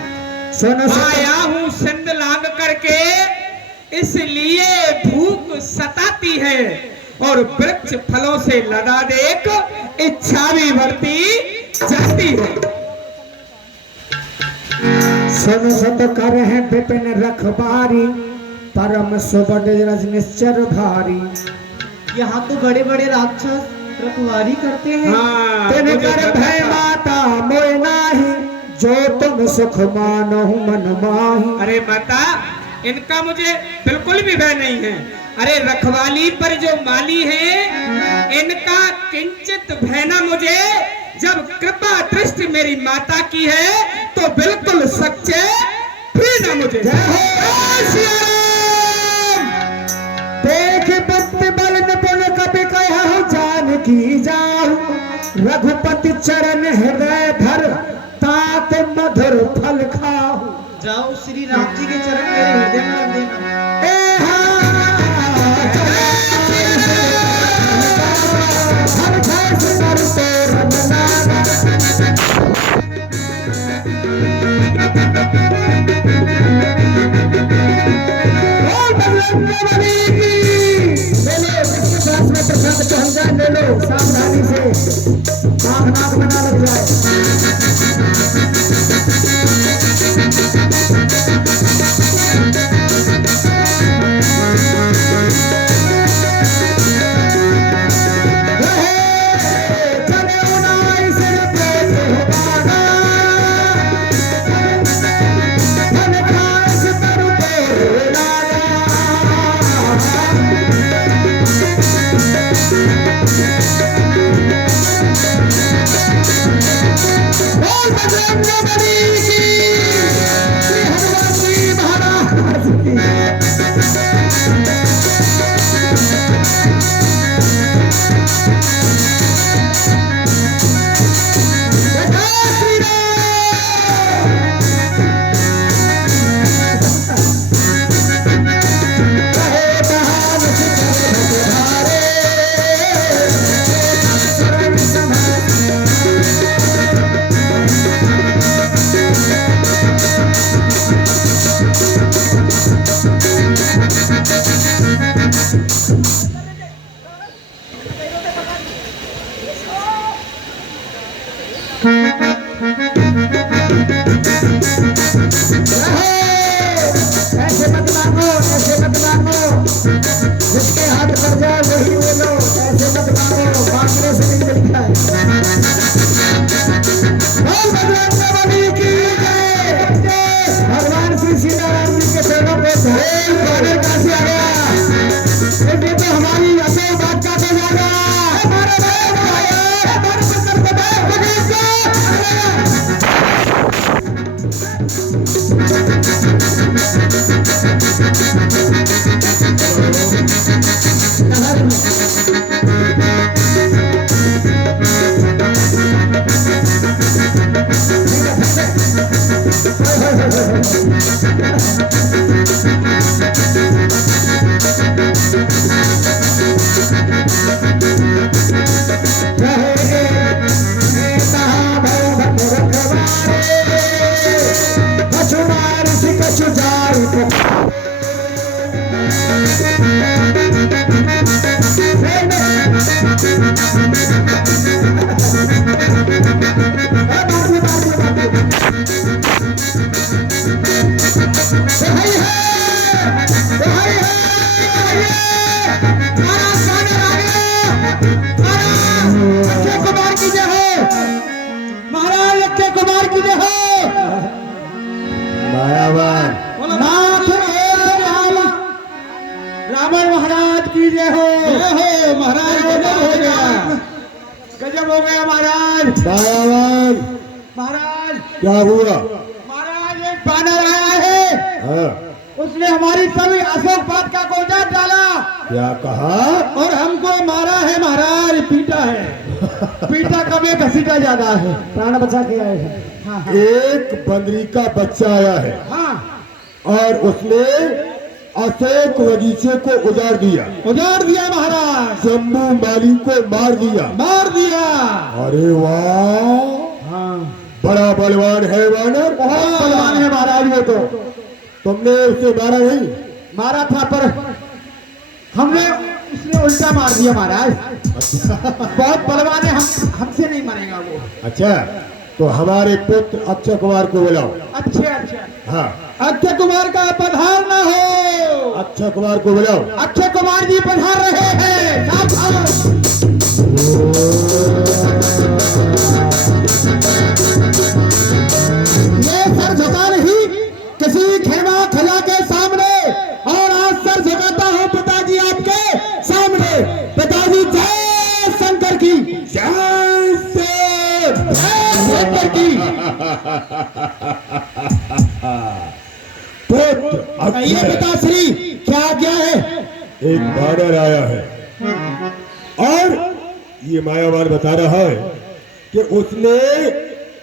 सुन आया हूँ सिंध लाग करके, इसलिए भूख सताती है, और वृक्ष फलों से लदा देख इच्छा भी बढ़ती जाती है। सुन सत कर है विपिन रखबारी, परम सुबड रज निश्चर भारी। यहाँ तो बड़े बड़े राक्षस रखवारी करते हैं। हाँ, तिन मुझे कर पता भय था। माता मोय नाही, जो तुम सुख मानहु मन माही। अरे माता, इनका मुझे बिल्कुल भी भय नहीं है। अरे रखवाली पर जो माली है, इनका किंचित भय न मुझे। जब कृपा दृष्टि मेरी माता की है तो बिल्कुल सच्चे फिर न मुझे। जय हो सिया राम। देख बुद्धि बल निपुण कपि कहु जानकी जाहु, रघुपति चरण हृदय धर, तात मधुर फल खाहु। जाओ श्री राम जी के चरण मेरे हृदय में रख देना। ए हाँ, हर घास पर तोरण लागा। बोल बजरंगबली की। ले लो इसके पास में प्रसाद पहुंच जाए, ले लो सावधानी से, नाक नाक में ना लग जाए। ऐसे मत मांगो, ऐसे मत मांगो, जिसके हाथ पर जाए वही बोलो, ऐसे मत मांगो, मांगने से नहीं मिलता है। बोल भगवान बली की जय। भगवान श्री सीताराम जी के चरणों पे धोल कहाँ से आ गया? ये तो हमारी असो बात का तो जाएगा। हमारे भाई हमारे मंदिर को भाई रावण महाराज की जय हो। महाराज गजब हो गया, गजब हो गया महाराज। दयावान महाराज क्या हुआ? महाराज एक बानर आया है, हाँ, उसने हमारी सभी अशोक पात का गोजा डाला क्या कहा? और हमको मारा है महाराज, पीटा है। पीटा कभी घसीटा ज्यादा है, प्राण बचा के आए हैं। हाँ हाँ एक बंदरी का बच्चा आया है हाँ, और उसने अशोक बगीचे को उजाड़ दिया, उजाड़ दिया महाराज, जम्बू माली को मार दिया। मार दिया। अरे वाह, हाँ बड़ा बलवान है वानर। बहुत बलवान है महाराज वो तो। तुमने उसे मारा नहीं? मारा था पर हमने उसने उल्टा मार दिया महाराज। बहुत बलवान है, हमसे नहीं मरेगा वो। अच्छा, तो हमारे पुत्र अक्षय कुमार को बुलाओ। अच्छे अच्छे हाँ, अक्षय कुमार का पधारना हो। अक्षय कुमार को बुलाओ। अक्षय कुमार जी पधार रहे हैं। साथ आओ। ये सर झुका नहीं किसी खेमा खजा के सामने, और आज सर झुकाता हूँ पिताजी आपके सामने। पिताजी जय शंकर की, जय शंकर की। पुत्र ये अक्षय, पिताश्री क्या क्या है? एक बानर आया है और ये मायावान बता रहा है कि उसने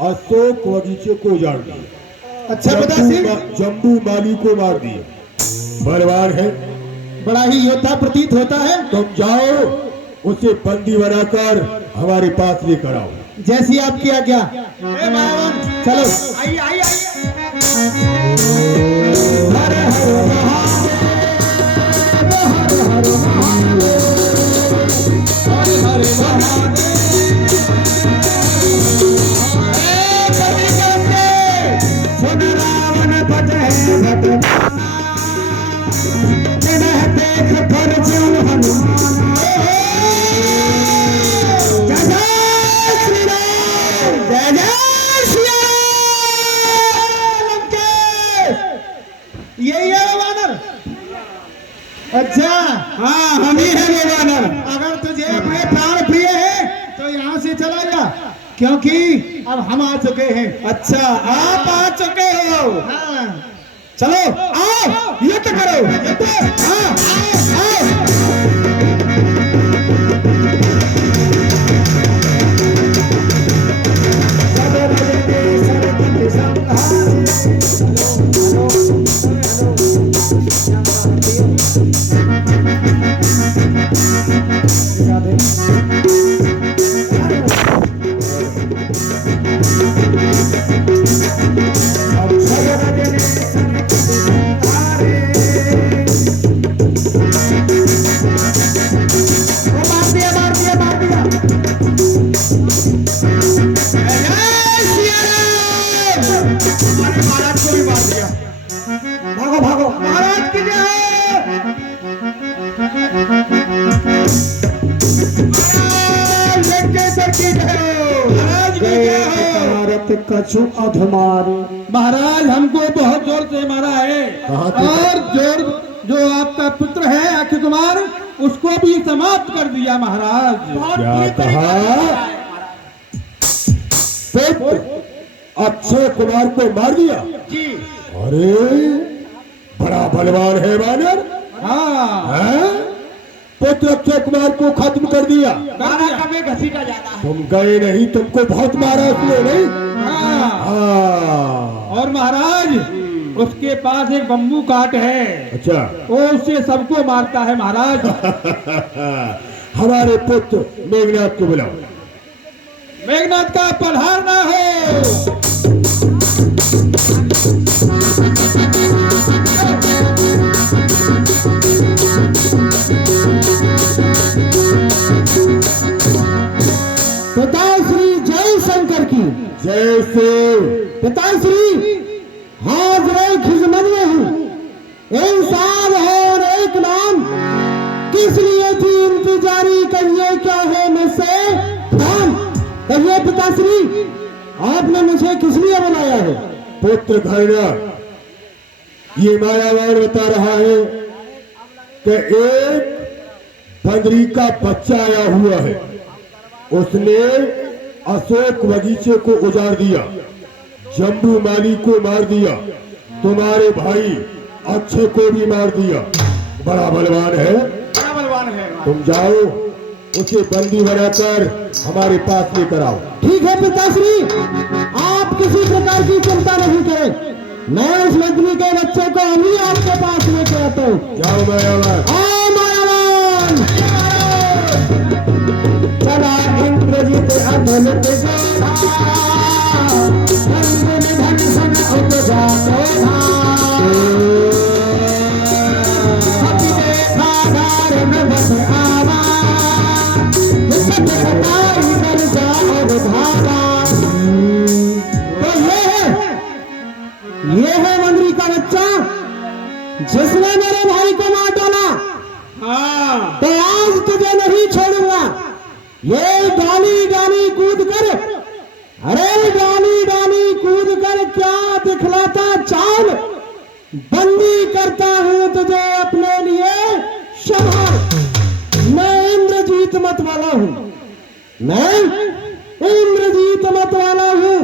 अशोक बगीचे को उजाड़ दिया। अच्छा पिताश्री, जम्बू माली को मार दिया। बलवान है, बड़ा ही योद्धा प्रतीत होता है। तुम जाओ उसे बंदी बनाकर हमारे पास लेकर आओ। जैसी आपकी आज्ञा। चलो आइए आइए आइए। हर हर महादेव, हर हर महादेव, हर हर महादेव। सुन रावण बजे भटना, जिन्हें देख पर ज्यों हनुमान। जय जय श्री राम, जय जय श्री राम। यही है वो वानर? अच्छा हाँ, हम ही हैं वो वानर। अगर तुझे अपने प्राण प्रिय है तो यहाँ से चला जा, क्योंकि अब हम आ चुके हैं। अच्छा, आप आ चुके हो। हाँ चलो आओ, युद्ध करो। युद्ध, हाँ आओ आओ। अरे महाराज को भी मार दिया। भागो भागो। महाराज की जय। लिंगेश्वर की जय। महाराज की जय हो। भारत कछु अधमारे। महाराज हमको बहुत जोर से मारा है कहाँ पे? और जोर जो आपका पुत्र है अक्षय कुमार उसको भी समाप्त कर दिया महाराज। क्या कहा? पुत्र अक्षय कुमार को मार दिया? जी अरे बड़ा बलवान है वानर। हाँ हैं? पुत्र अक्षय कुमार को खत्म कर दिया। हमें घसीटा जाता है। तुम गए नहीं, तुमको बहुत मारा उसने, नहीं? हाँ हाँ। और महाराज उसके पास एक बम्बू काट है अच्छा। वो उससे सबको मारता है महाराज। हमारे पुत्र मेघनाथ को बुलाओ। मेघनाथ का पधारना हो। पिताश्री जय शंकर की। जैसे पिताश्री हाजरे खिजमत में हूँ। इंसान और एक नाम किस लिए थी इंतजारी करिए क्या है मुझसे काम। कहिए पिताश्री आपने मुझे किस लिए बुलाया है। पुत्र घरना ये मायावान बता रहा है कि एक बंदरी का बच्चा आया हुआ है, उसने अशोक बगीचे को उजाड़ दिया, जम्बू माली को मार दिया, तुम्हारे भाई अक्षय को भी मार दिया। बड़ा बलवान है। बड़ा बलवान है। तुम जाओ उसे बंदी बनाकर हमारे पास लेकर आओ। ठीक है पिताश्री आप किसी प्रकार की चिंता नहीं करें। मैं उस लड़की के बच्चे को अभी आपके पास लेके आता हूँ। जाओ मायावान। आओ मायावान। चला इंद्रजीत अधन पे धन सन उपजा बस आवा कर जाओ भागा। तो ये है मंत्री का बच्चा जिसने मेरे भाई को मार डाला। हाँ तो आज तुझे नहीं छोड़ूंगा। ये डाली डाली कूद कर, अरे डाली डाली कूद कर क्या दिखलाता चाल। बंदी करता हूं तुझे अपने लिए शहर। मैं इंद्रजीत मत वाला हूं। मैं इंद्रजीत मत वाला हूं।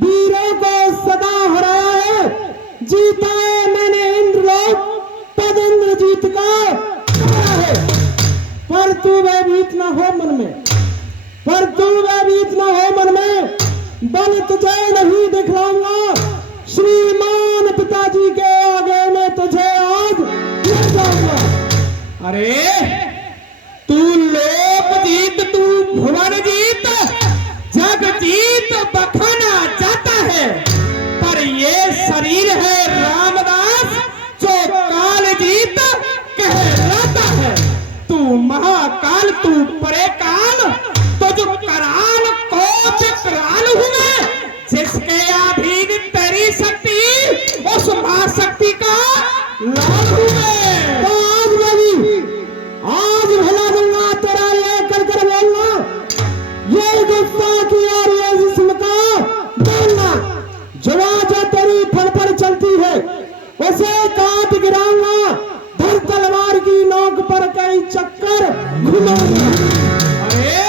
वीरों को सदा हराया है, जीता है मैंने इंद्रलोक, पद इंद्रजीत का पाया है। पर तू भयभीत न हो मन में, पर तू भयभीत न हो मन में। बल तुझे नहीं दिखलाऊंगा। श्रीमान पिताजी के आगे मैं तुझे आज ले जाऊंगा। अरे तू लोक जीत, तू भुवन जीत, जग जीत बखाना जाता है, पर ये शरीर है रामदास जो काल जीत कहलाता है। तू महाकाल, तू परे काल, तुझ कराल को विकराल हूँ मैं, जिसके अधीन तेरी शक्ति उस महाशक्ति का लाल हूँ मैं। तो आज भला दूंगा तेरा ये कर कर बोलना, ये गुस्सा की और ये जिस्म का बोलना। जवा जो तेरी फल पर चलती है उसे काट गिराऊंगा, धर तलवार की नोक पर कई चक्कर घुमाऊंगा। अरे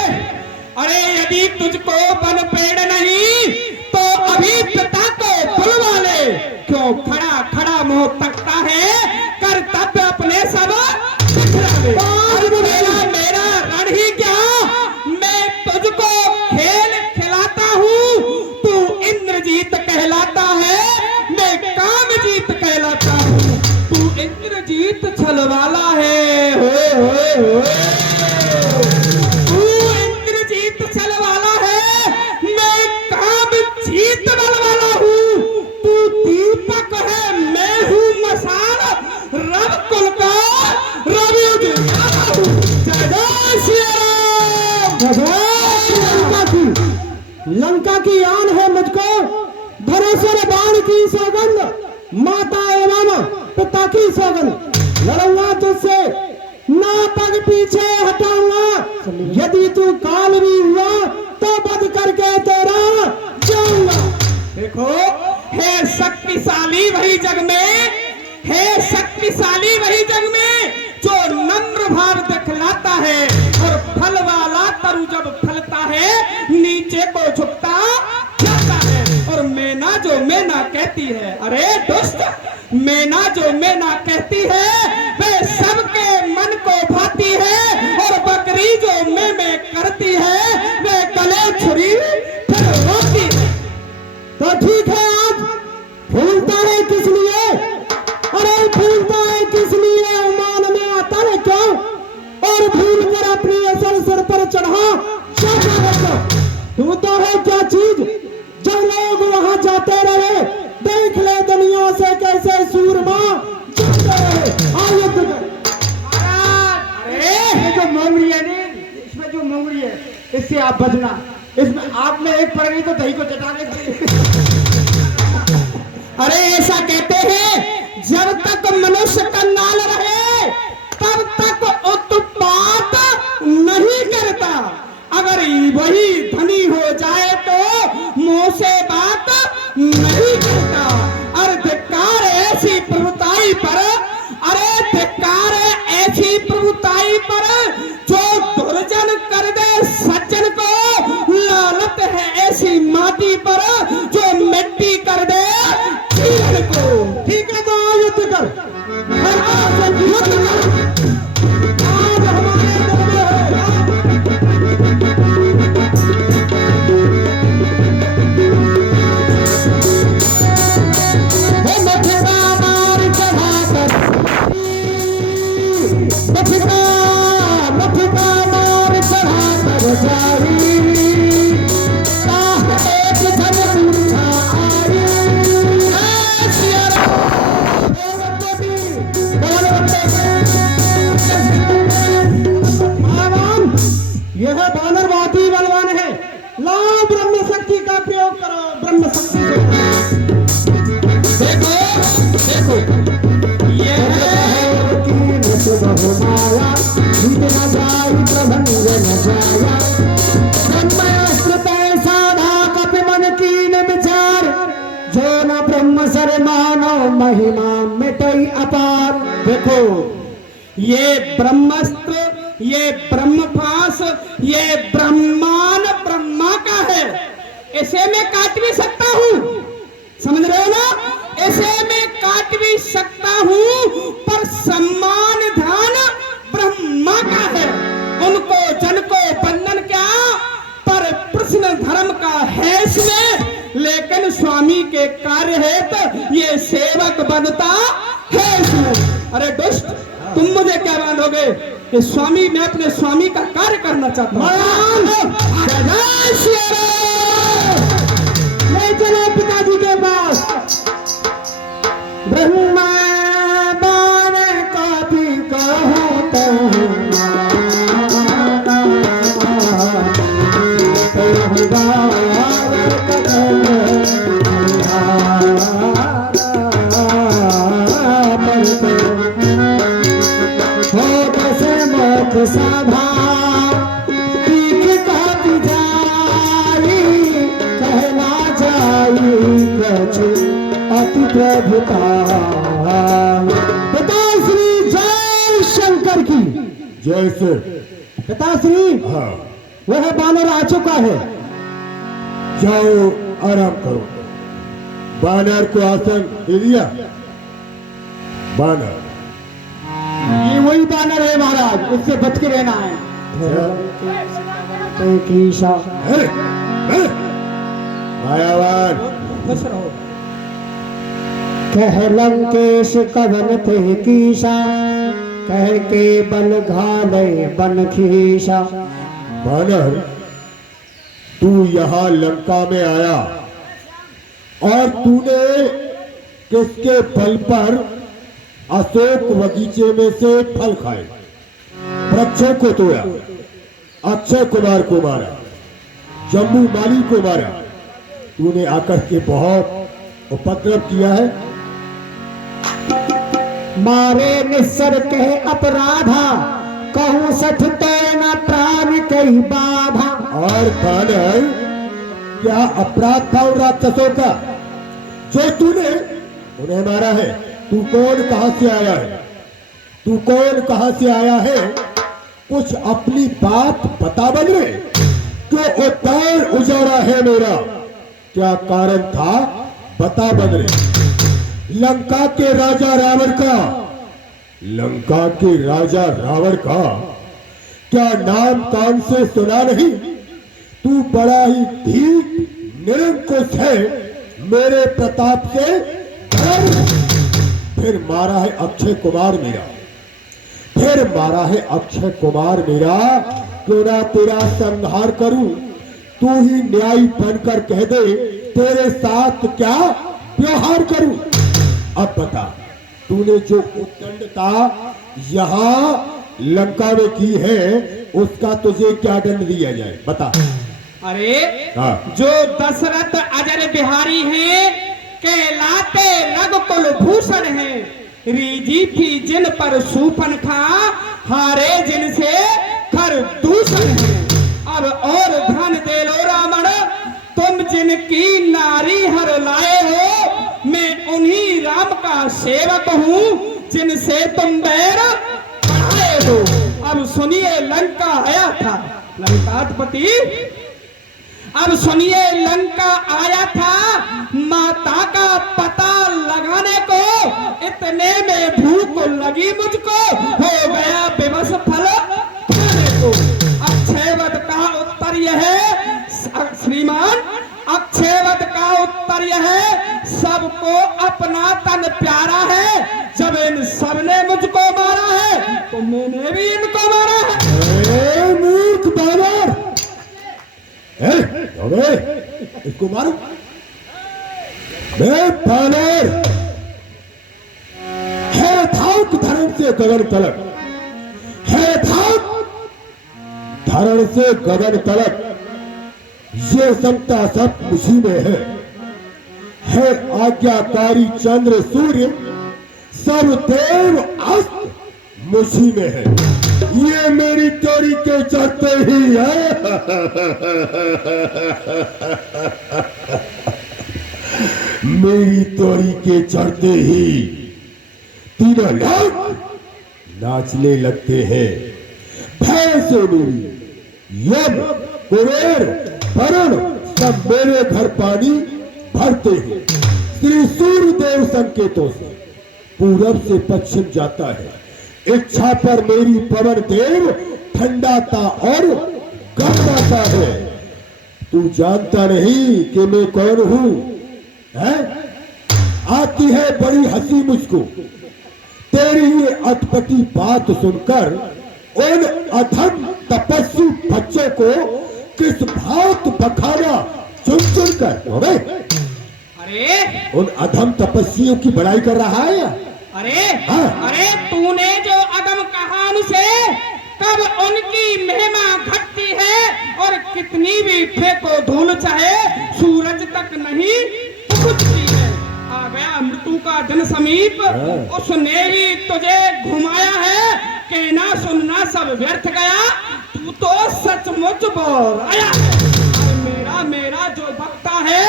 अरे यदि तुझको बन पेड़ नहीं तो अभी पिता को बुलवा ले। क्यों खड़ा खड़ा मुंह तकता है, कर्तव्य अपने सब बिखरा ले। और मेरा रण ही क्या, मैं तुझको खेल खिलाता हूँ। तू इंद्रजीत कहलाता है, मैं कामजीत कहलाता हूँ। तू इंद्रजीत छलवाला है। हो। तू इंद्रजीत छलवाला है, मैं कामजीत बलवाला हूँ। तू दीपक है, मैं हूँ मसाल, रब कुल का रवि उजियारा हूँ। जय जय श्री राम। लंका की आन है मुझको, भरोसे बाण भाई की सौगंध, माता एवं पिता की सौगंध, लड़ूंगा तुझसे, ना पग पीछे हटाऊंगा। यदि तू काल भी हुआ तो बध करके तेरा जाऊंगा। देखो, है शक्तिशाली वही जग में, है शक्तिशाली वही जग में जो नम्र भाव दिखलाता है, और फल वाला तरु जब फलता है नीचे को झुकता जाता है। और मैना जो मैना कहती है, अरे दुष्ट, मैना जो मैना कहती है वह सबके मन को भाती है, और बकरी जो मैं करती है वह गले छुरी फिर रोती है। तो ठीक है, आज भूलता है किस लिए? अरे भूलता है किस लिए? मान में आता है क्यों? और भूल कर अपनी असल सिर पर चढ़ा क्या कर? तू तो है क्या चीज? जब लोग वहां जाते रहे, देख ले दुनिया से कैसे सूरमा जाते रहे। आयुध ये जो मोंगरी है ना, इसमें जो मोंगरी है इससे आप बचना। इसमें आप में एक पड़ गई तो दही को चटाने अरे ऐसा कहते हैं, जब तक मनुष्य कंगाल रहे तब तक उत्पात नहीं करता, अगर वही धनी हो जाए तो मुंह से बात नहीं करता। और धिक्कार ऐसी प्रभुताई पर, अरे धिक्कार ऐसी प्रभुताई पर जो दुर्जन कर दे सज्जन को, लालत है ऐसी माटी पर जो मिट्टी कर दे जीवन को। ठीक है, तो युद्ध कर, हर बात से युद्ध कर। आज हमारे दिल में है यह बानरवादी बलवान है। लाओ ब्रह्म शक्ति का प्रयोग करो, ब्रह्म शक्ति से। देखो देखो, ये माया जीत न जाई प्रभंग न जाया, ब्रह्मास्त्र साधा कपि मन कीन विचार, जो न ब्रह्म सर मानो महिमा मिटई अपार। देखो, ये ब्रह्मास्त्र, ये ब्रह्मपास, ये ब्रह्मान ब्रह्मा का है। इसे मैं काट भी सकता हूँ, समझ रहे हो ना? इसे मैं काट भी सकता हूँ, पर सम्मान ध्यान ब्रह्मा का है। उनको जन को बंधन क्या, पर प्रश्न धर्म का है इसमें, लेकिन स्वामी के कार्य है तो ये सेवक बनता है इसमें। अरे दुष्ट, तुम मुझे क्या बांधोगे? कि स्वामी, मैं अपने स्वामी का कार्य करना चाहता हूँ। ले चलो पिताजी के पास। ब्रह्मा बाण का भी कहूँ तो सभा तीख कहती जाई, कहना जाई कछु अति प्रभुता। पिताश्री जय शंकर की जैसे। पिताश्री, हाँ, वह बानर आ चुका है। जाओ आराम करो। बानर को आसन दे दिया। बानर, ये वही बानर है महाराज, इससे बच के रहना है। है? मायावान, खुश रहो। कह लंकेश कवन थे कीशा, कह के बल घाले बन खीसा। बानर, तू यहाँ लंका में आया और तूने किसके बल पर अशोक बगीचे में से फल खाए, वृक्षों को तोड़ा, अक्षय कुमार को मारा, जम्मू माली को मारा। तूने आकर के बहुत उपद्रव किया है? मारे निस्सर कहे अपराधा, कहूँ सठ तो न प्राण कई बाधा। और बानर, क्या अपराध था उन राक्षसों का जो तूने उन्हें मारा है? तू कौन, कहां से आया है? तू कौन, कहां से आया है? कुछ अपनी बात बता बदले। क्यों उद्यान उजाड़ा है मेरा? क्या कारण था? बता बदले। लंका के राजा रावण का, लंका के राजा रावण का क्या नाम कान से सुना नहीं? तू बड़ा ही ठीक निरंकुश है, मेरे प्रताप से डर। फिर मारा है अक्षय कुमार मेरा, फिर मारा है अक्षय कुमार मेरा। क्यों ना तेरा संहार करूं? तू ही न्यायी बनकर कह दे तेरे साथ क्या व्यवहार करूं? अब बता, तूने जो उद्दंडता यहां लंका में की है उसका तुझे क्या दंड दिया जाए? बता। अरे हाँ। जो दशरथ अजर बिहारी हैं, कहलाते रघुकुल भूषण हैं, रीजी थी जिन पर सूपन खा, हारे जिनसे खर दूषण है। अब और ध्यान दे लो रावण, तुम जिनकी नारी हर लाए हो, मैं उन्हीं राम का सेवक हूँ जिनसे तुम बैर बढ़ाए हो। अब सुनिए लंका आया था लंकाधिपति, अब सुनिए लंका आया था माता का पता लगाने को, इतने में भूख लगी मुझको, हो गया विवश फल खाने को। अक्षयवत का उत्तर यह है श्रीमान, अक्षयवत का उत्तर यह है, सबको अपना तन प्यारा है। जब इन सबने मुझको मारा है तो मैंने भी इनको मारा है। मूर्ख बानर, इसको मारो। मैं बानर है, धाक धर्म से गगन तलक है, धाक धरण से गगन तलक, ये समता सब मुझी में है आज्ञाकारी चंद्र सूर्य, सब देव अस्त मुझी में है। ये मेरी तोरी के चढ़ते ही है। मेरी तोरी के चढ़ते ही तीनों लोग नाचने लगते हैं। भैंसे मेरी, यम, कुबेर, वरुण सब मेरे घर पानी भरते हैं। श्री सूर्य देव संकेतों से पूरब से पश्चिम जाता है, इच्छा पर मेरी पवन देव ठंडाता और गर्माता है। तू जानता नहीं कि मैं कौन हूं? है? आती है बड़ी हंसी मुझको तेरी ये अटपटी बात सुनकर। उन अधम तपस्वी बच्चों को किस भात बखाना चुन चुन कर। अरे उन अधम तपस्वियों की बड़ाई कर रहा है। अरे हाँ। अरे तूने जो अदम कहा उनसे, कब उनकी महिमा घटती है और कितनी भी फेंको धूल चाहे सूरज तक नहीं पहुंचती है। आ गया मृत्यु का दिन समीप, उसने ही तुझे घुमाया है, कहना सुनना सब व्यर्थ गया, तू तो सचमुच बोल आया है। मेरा मेरा जो बकता है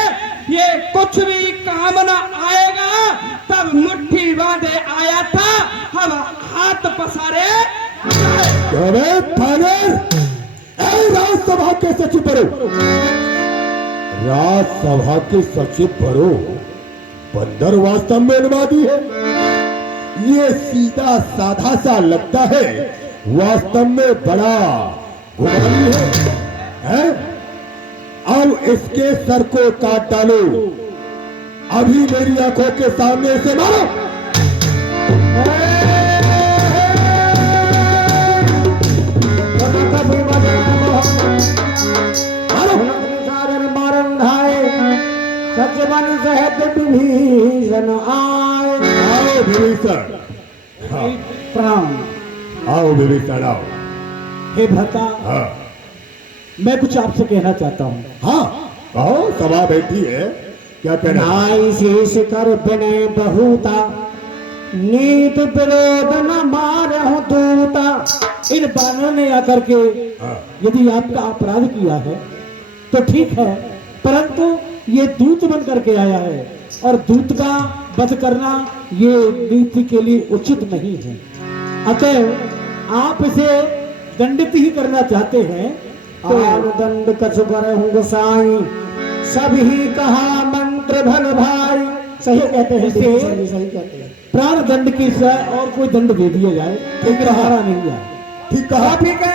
ये कुछ भी काम न आएगा, तब मुट्ठी बांधे आया था, हम हाथ पसारे राज्यसभा के सचिव बनो, राज्यसभा के सचिव बनो। बंदर वास्तव में अनुवादी है। ये सीधा साधा सा लगता है, वास्तव में बड़ा गुमानी है? अब इसके सर को काट डालो, अभी मेरी आंखों के सामने से मारो। सचवन सहत विभीषण आए। आओ विभीषण, हाँ। प्रणाम। आओ विभीषण आओ। हे भ्राता, हाँ मैं कुछ आपसे कहना चाहता हूँ। हाँ कहो, सभा बैठी है, क्या कहना है? नाई शीश कर बिने बहुता नीत विरोध न मारहु दूता। इन बानर ने आकर के हाँ। यदि आपका अपराध किया है तो ठीक है, परंतु ये दूत बन करके आया है और दूत का वध करना ये नीति के लिए उचित नहीं है। अतः आप इसे दंडित ही करना चाहते हैं तो दंड कछु करहु गोसाई, सब ही कहा मंत्र भल भाई। सही कहते हैं, सही कहते हैं। प्राण दंड की सिवाय और कोई दंड दे दिया जाए तो सहारा नहीं जाए। ठीक कहा। ठीक है,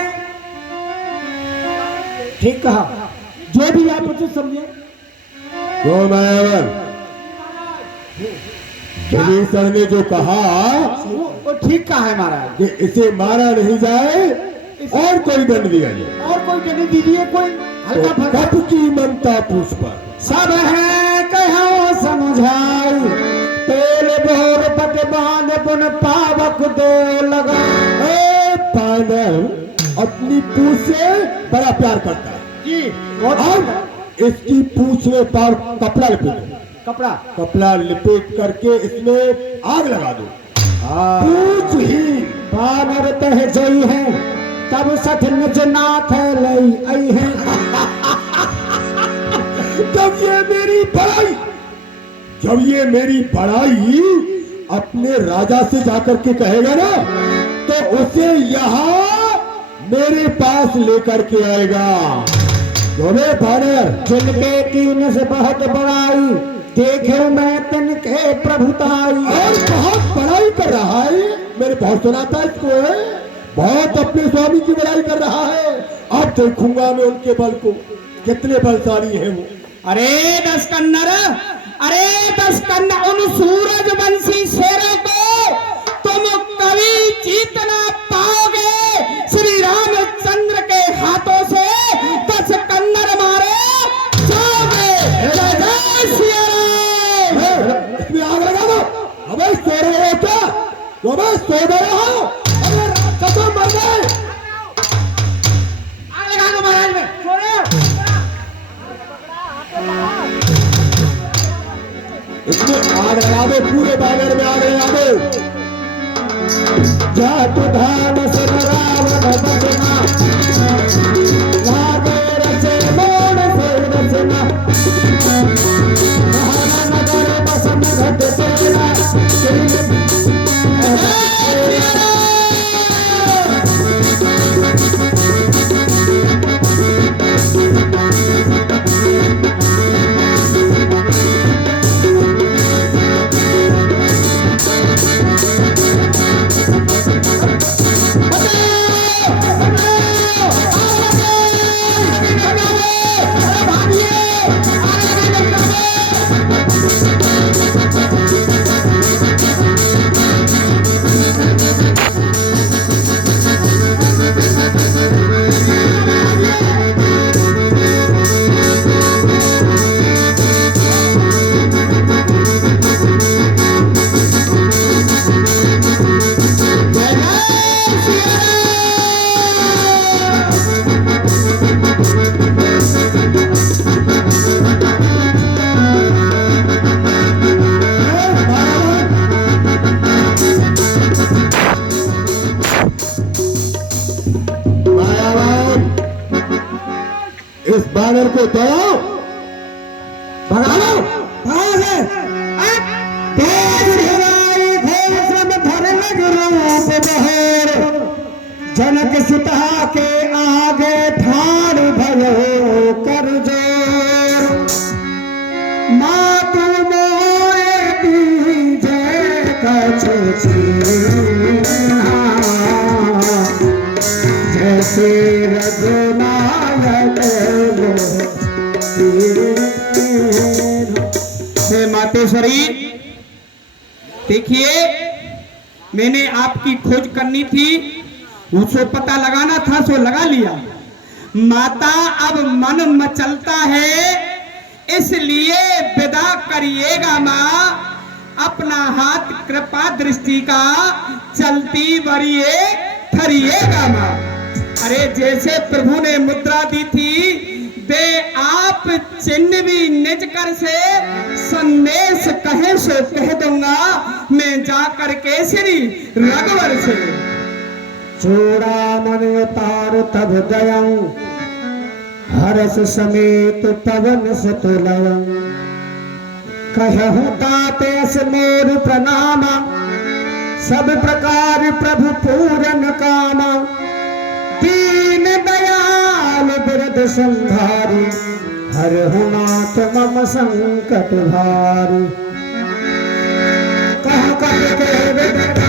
ठीक कहा, जो भी आप उचित समझे। क्यों मायावन, विभीषण ने जो कहा वो ठीक कहा है महाराज। कि इसे मारा नहीं जाए और कोई दंड दिया जाए, और कोई दंड दीजिए, कोई हल्का तो फल्का। कब की ममता पूछ पर सब है कहो समझाई, तेल बोर पट बांध पुन पावक दे लगा। बानर अपनी पूछ से बड़ा प्यार करता है जी, और इसकी पूछ में पार कपड़ा लपेट, कपड़ा कपड़ा लिपेट करके इसमें आग लगा दो। पूछ ही बानर तह जई है तब सठ निज नाथ लई आई है। जब ये मेरी बड़ाई अपने राजा से जाकर के कहेगा ना, तो उसे यहाँ मेरे पास लेकर के आएगा। बोले बानर, जिनके कीन से बहुत बड़ाई, देखे मैं तिनके प्रभुताई। और बहुत बड़ाई कर रहा है, मैंने बहुत सुना था इसको, बहुत अपने स्वामी की बड़ाई कर रहा है। अब देखूंगा मैं उनके बल को, कितने बलशाली है वो। अरे 10 कन्नर, अरे 10 कन्नर, उन सूरज वंशी शेरों को तुम कभी जीत ना पाओगे। श्री रामचंद्र के हाथों से 10 कन्नर मारे जाओगे। जय जय सिया राम। इसमें आग लगा दो। अबे सो रहे हो क्या? अबे सो गए हो? अबे राक्षसों मर गए। आग लगा दो महाराज में, छोड़ो। इसमें आग लगा दो, पूरे बानर में आग लगा दो। जातु धाम सुन रावण बजना, लागे रचे मोड़ से रचना। महानगर बसन घट सेना, इस बानर को दौड़ाओ, भगाओ। जनक सुता के आगे ठाड़ भयो कर जोर। मातु मोए दीजे कछु छीना, जैसे रघुनायक हे मातेश्वरी, देखिए मैंने आपकी खोज करनी थी, उसको पता लगाना था, सो लगा लिया। माता अब मन मचलता है, इसलिए विदा करिएगा माँ अपना हाथ कृपा दृष्टि का, चलती बरिए ठहरिएगा माँ। अरे जैसे प्रभु ने मुद्रा दी थी, दे आप चिन्ह भी निज कर से सो कह दूंगा मैं जा करके श्री रघुवर से। चूड़ामण उतार तब गयऊं हर्ष समेत पवन सतुलयं कहूं ताते अस मोर प्रणाम सब प्रकार प्रभु पूरन काम दीन दयाल बिरद संधारी हरहु नाथ मम संकट भारी कह कह के विदना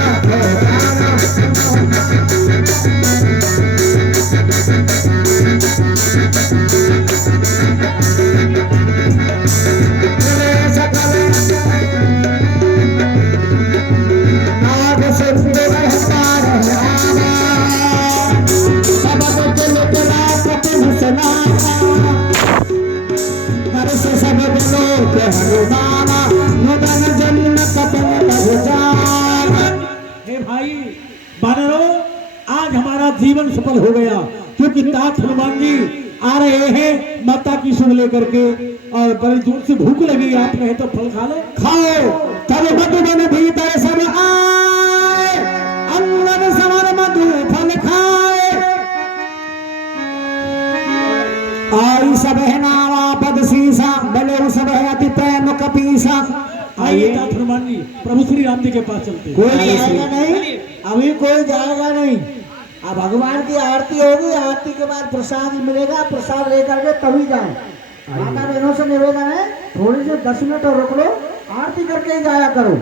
आज हमारा जीवन सफल हो गया क्योंकि तात हनुमान जी आ रहे हैं माता की शुभ लेकर के और बड़ी दूर से भूख लगी आप कहे तो फल खा लो खाओ तब मधुबन भीतर सब आए अंगन समर मधु फल खाए आई सब है नावा पद सीसा बले सब है अति प्रेम कपीसा। आइए तात हनुमान जी प्रभु श्री राम जी के पास चलते। कोई जाएगा नहीं, अभी कोई जाएगा नहीं। अब भगवान की आरती होगी, आरती के बाद प्रसाद मिलेगा, प्रसाद लेकर के तभी जाए। माता बहनों से निवेदन है थोड़ी सी 10 मिनट और रुक लो, आरती करके ही जाया करो।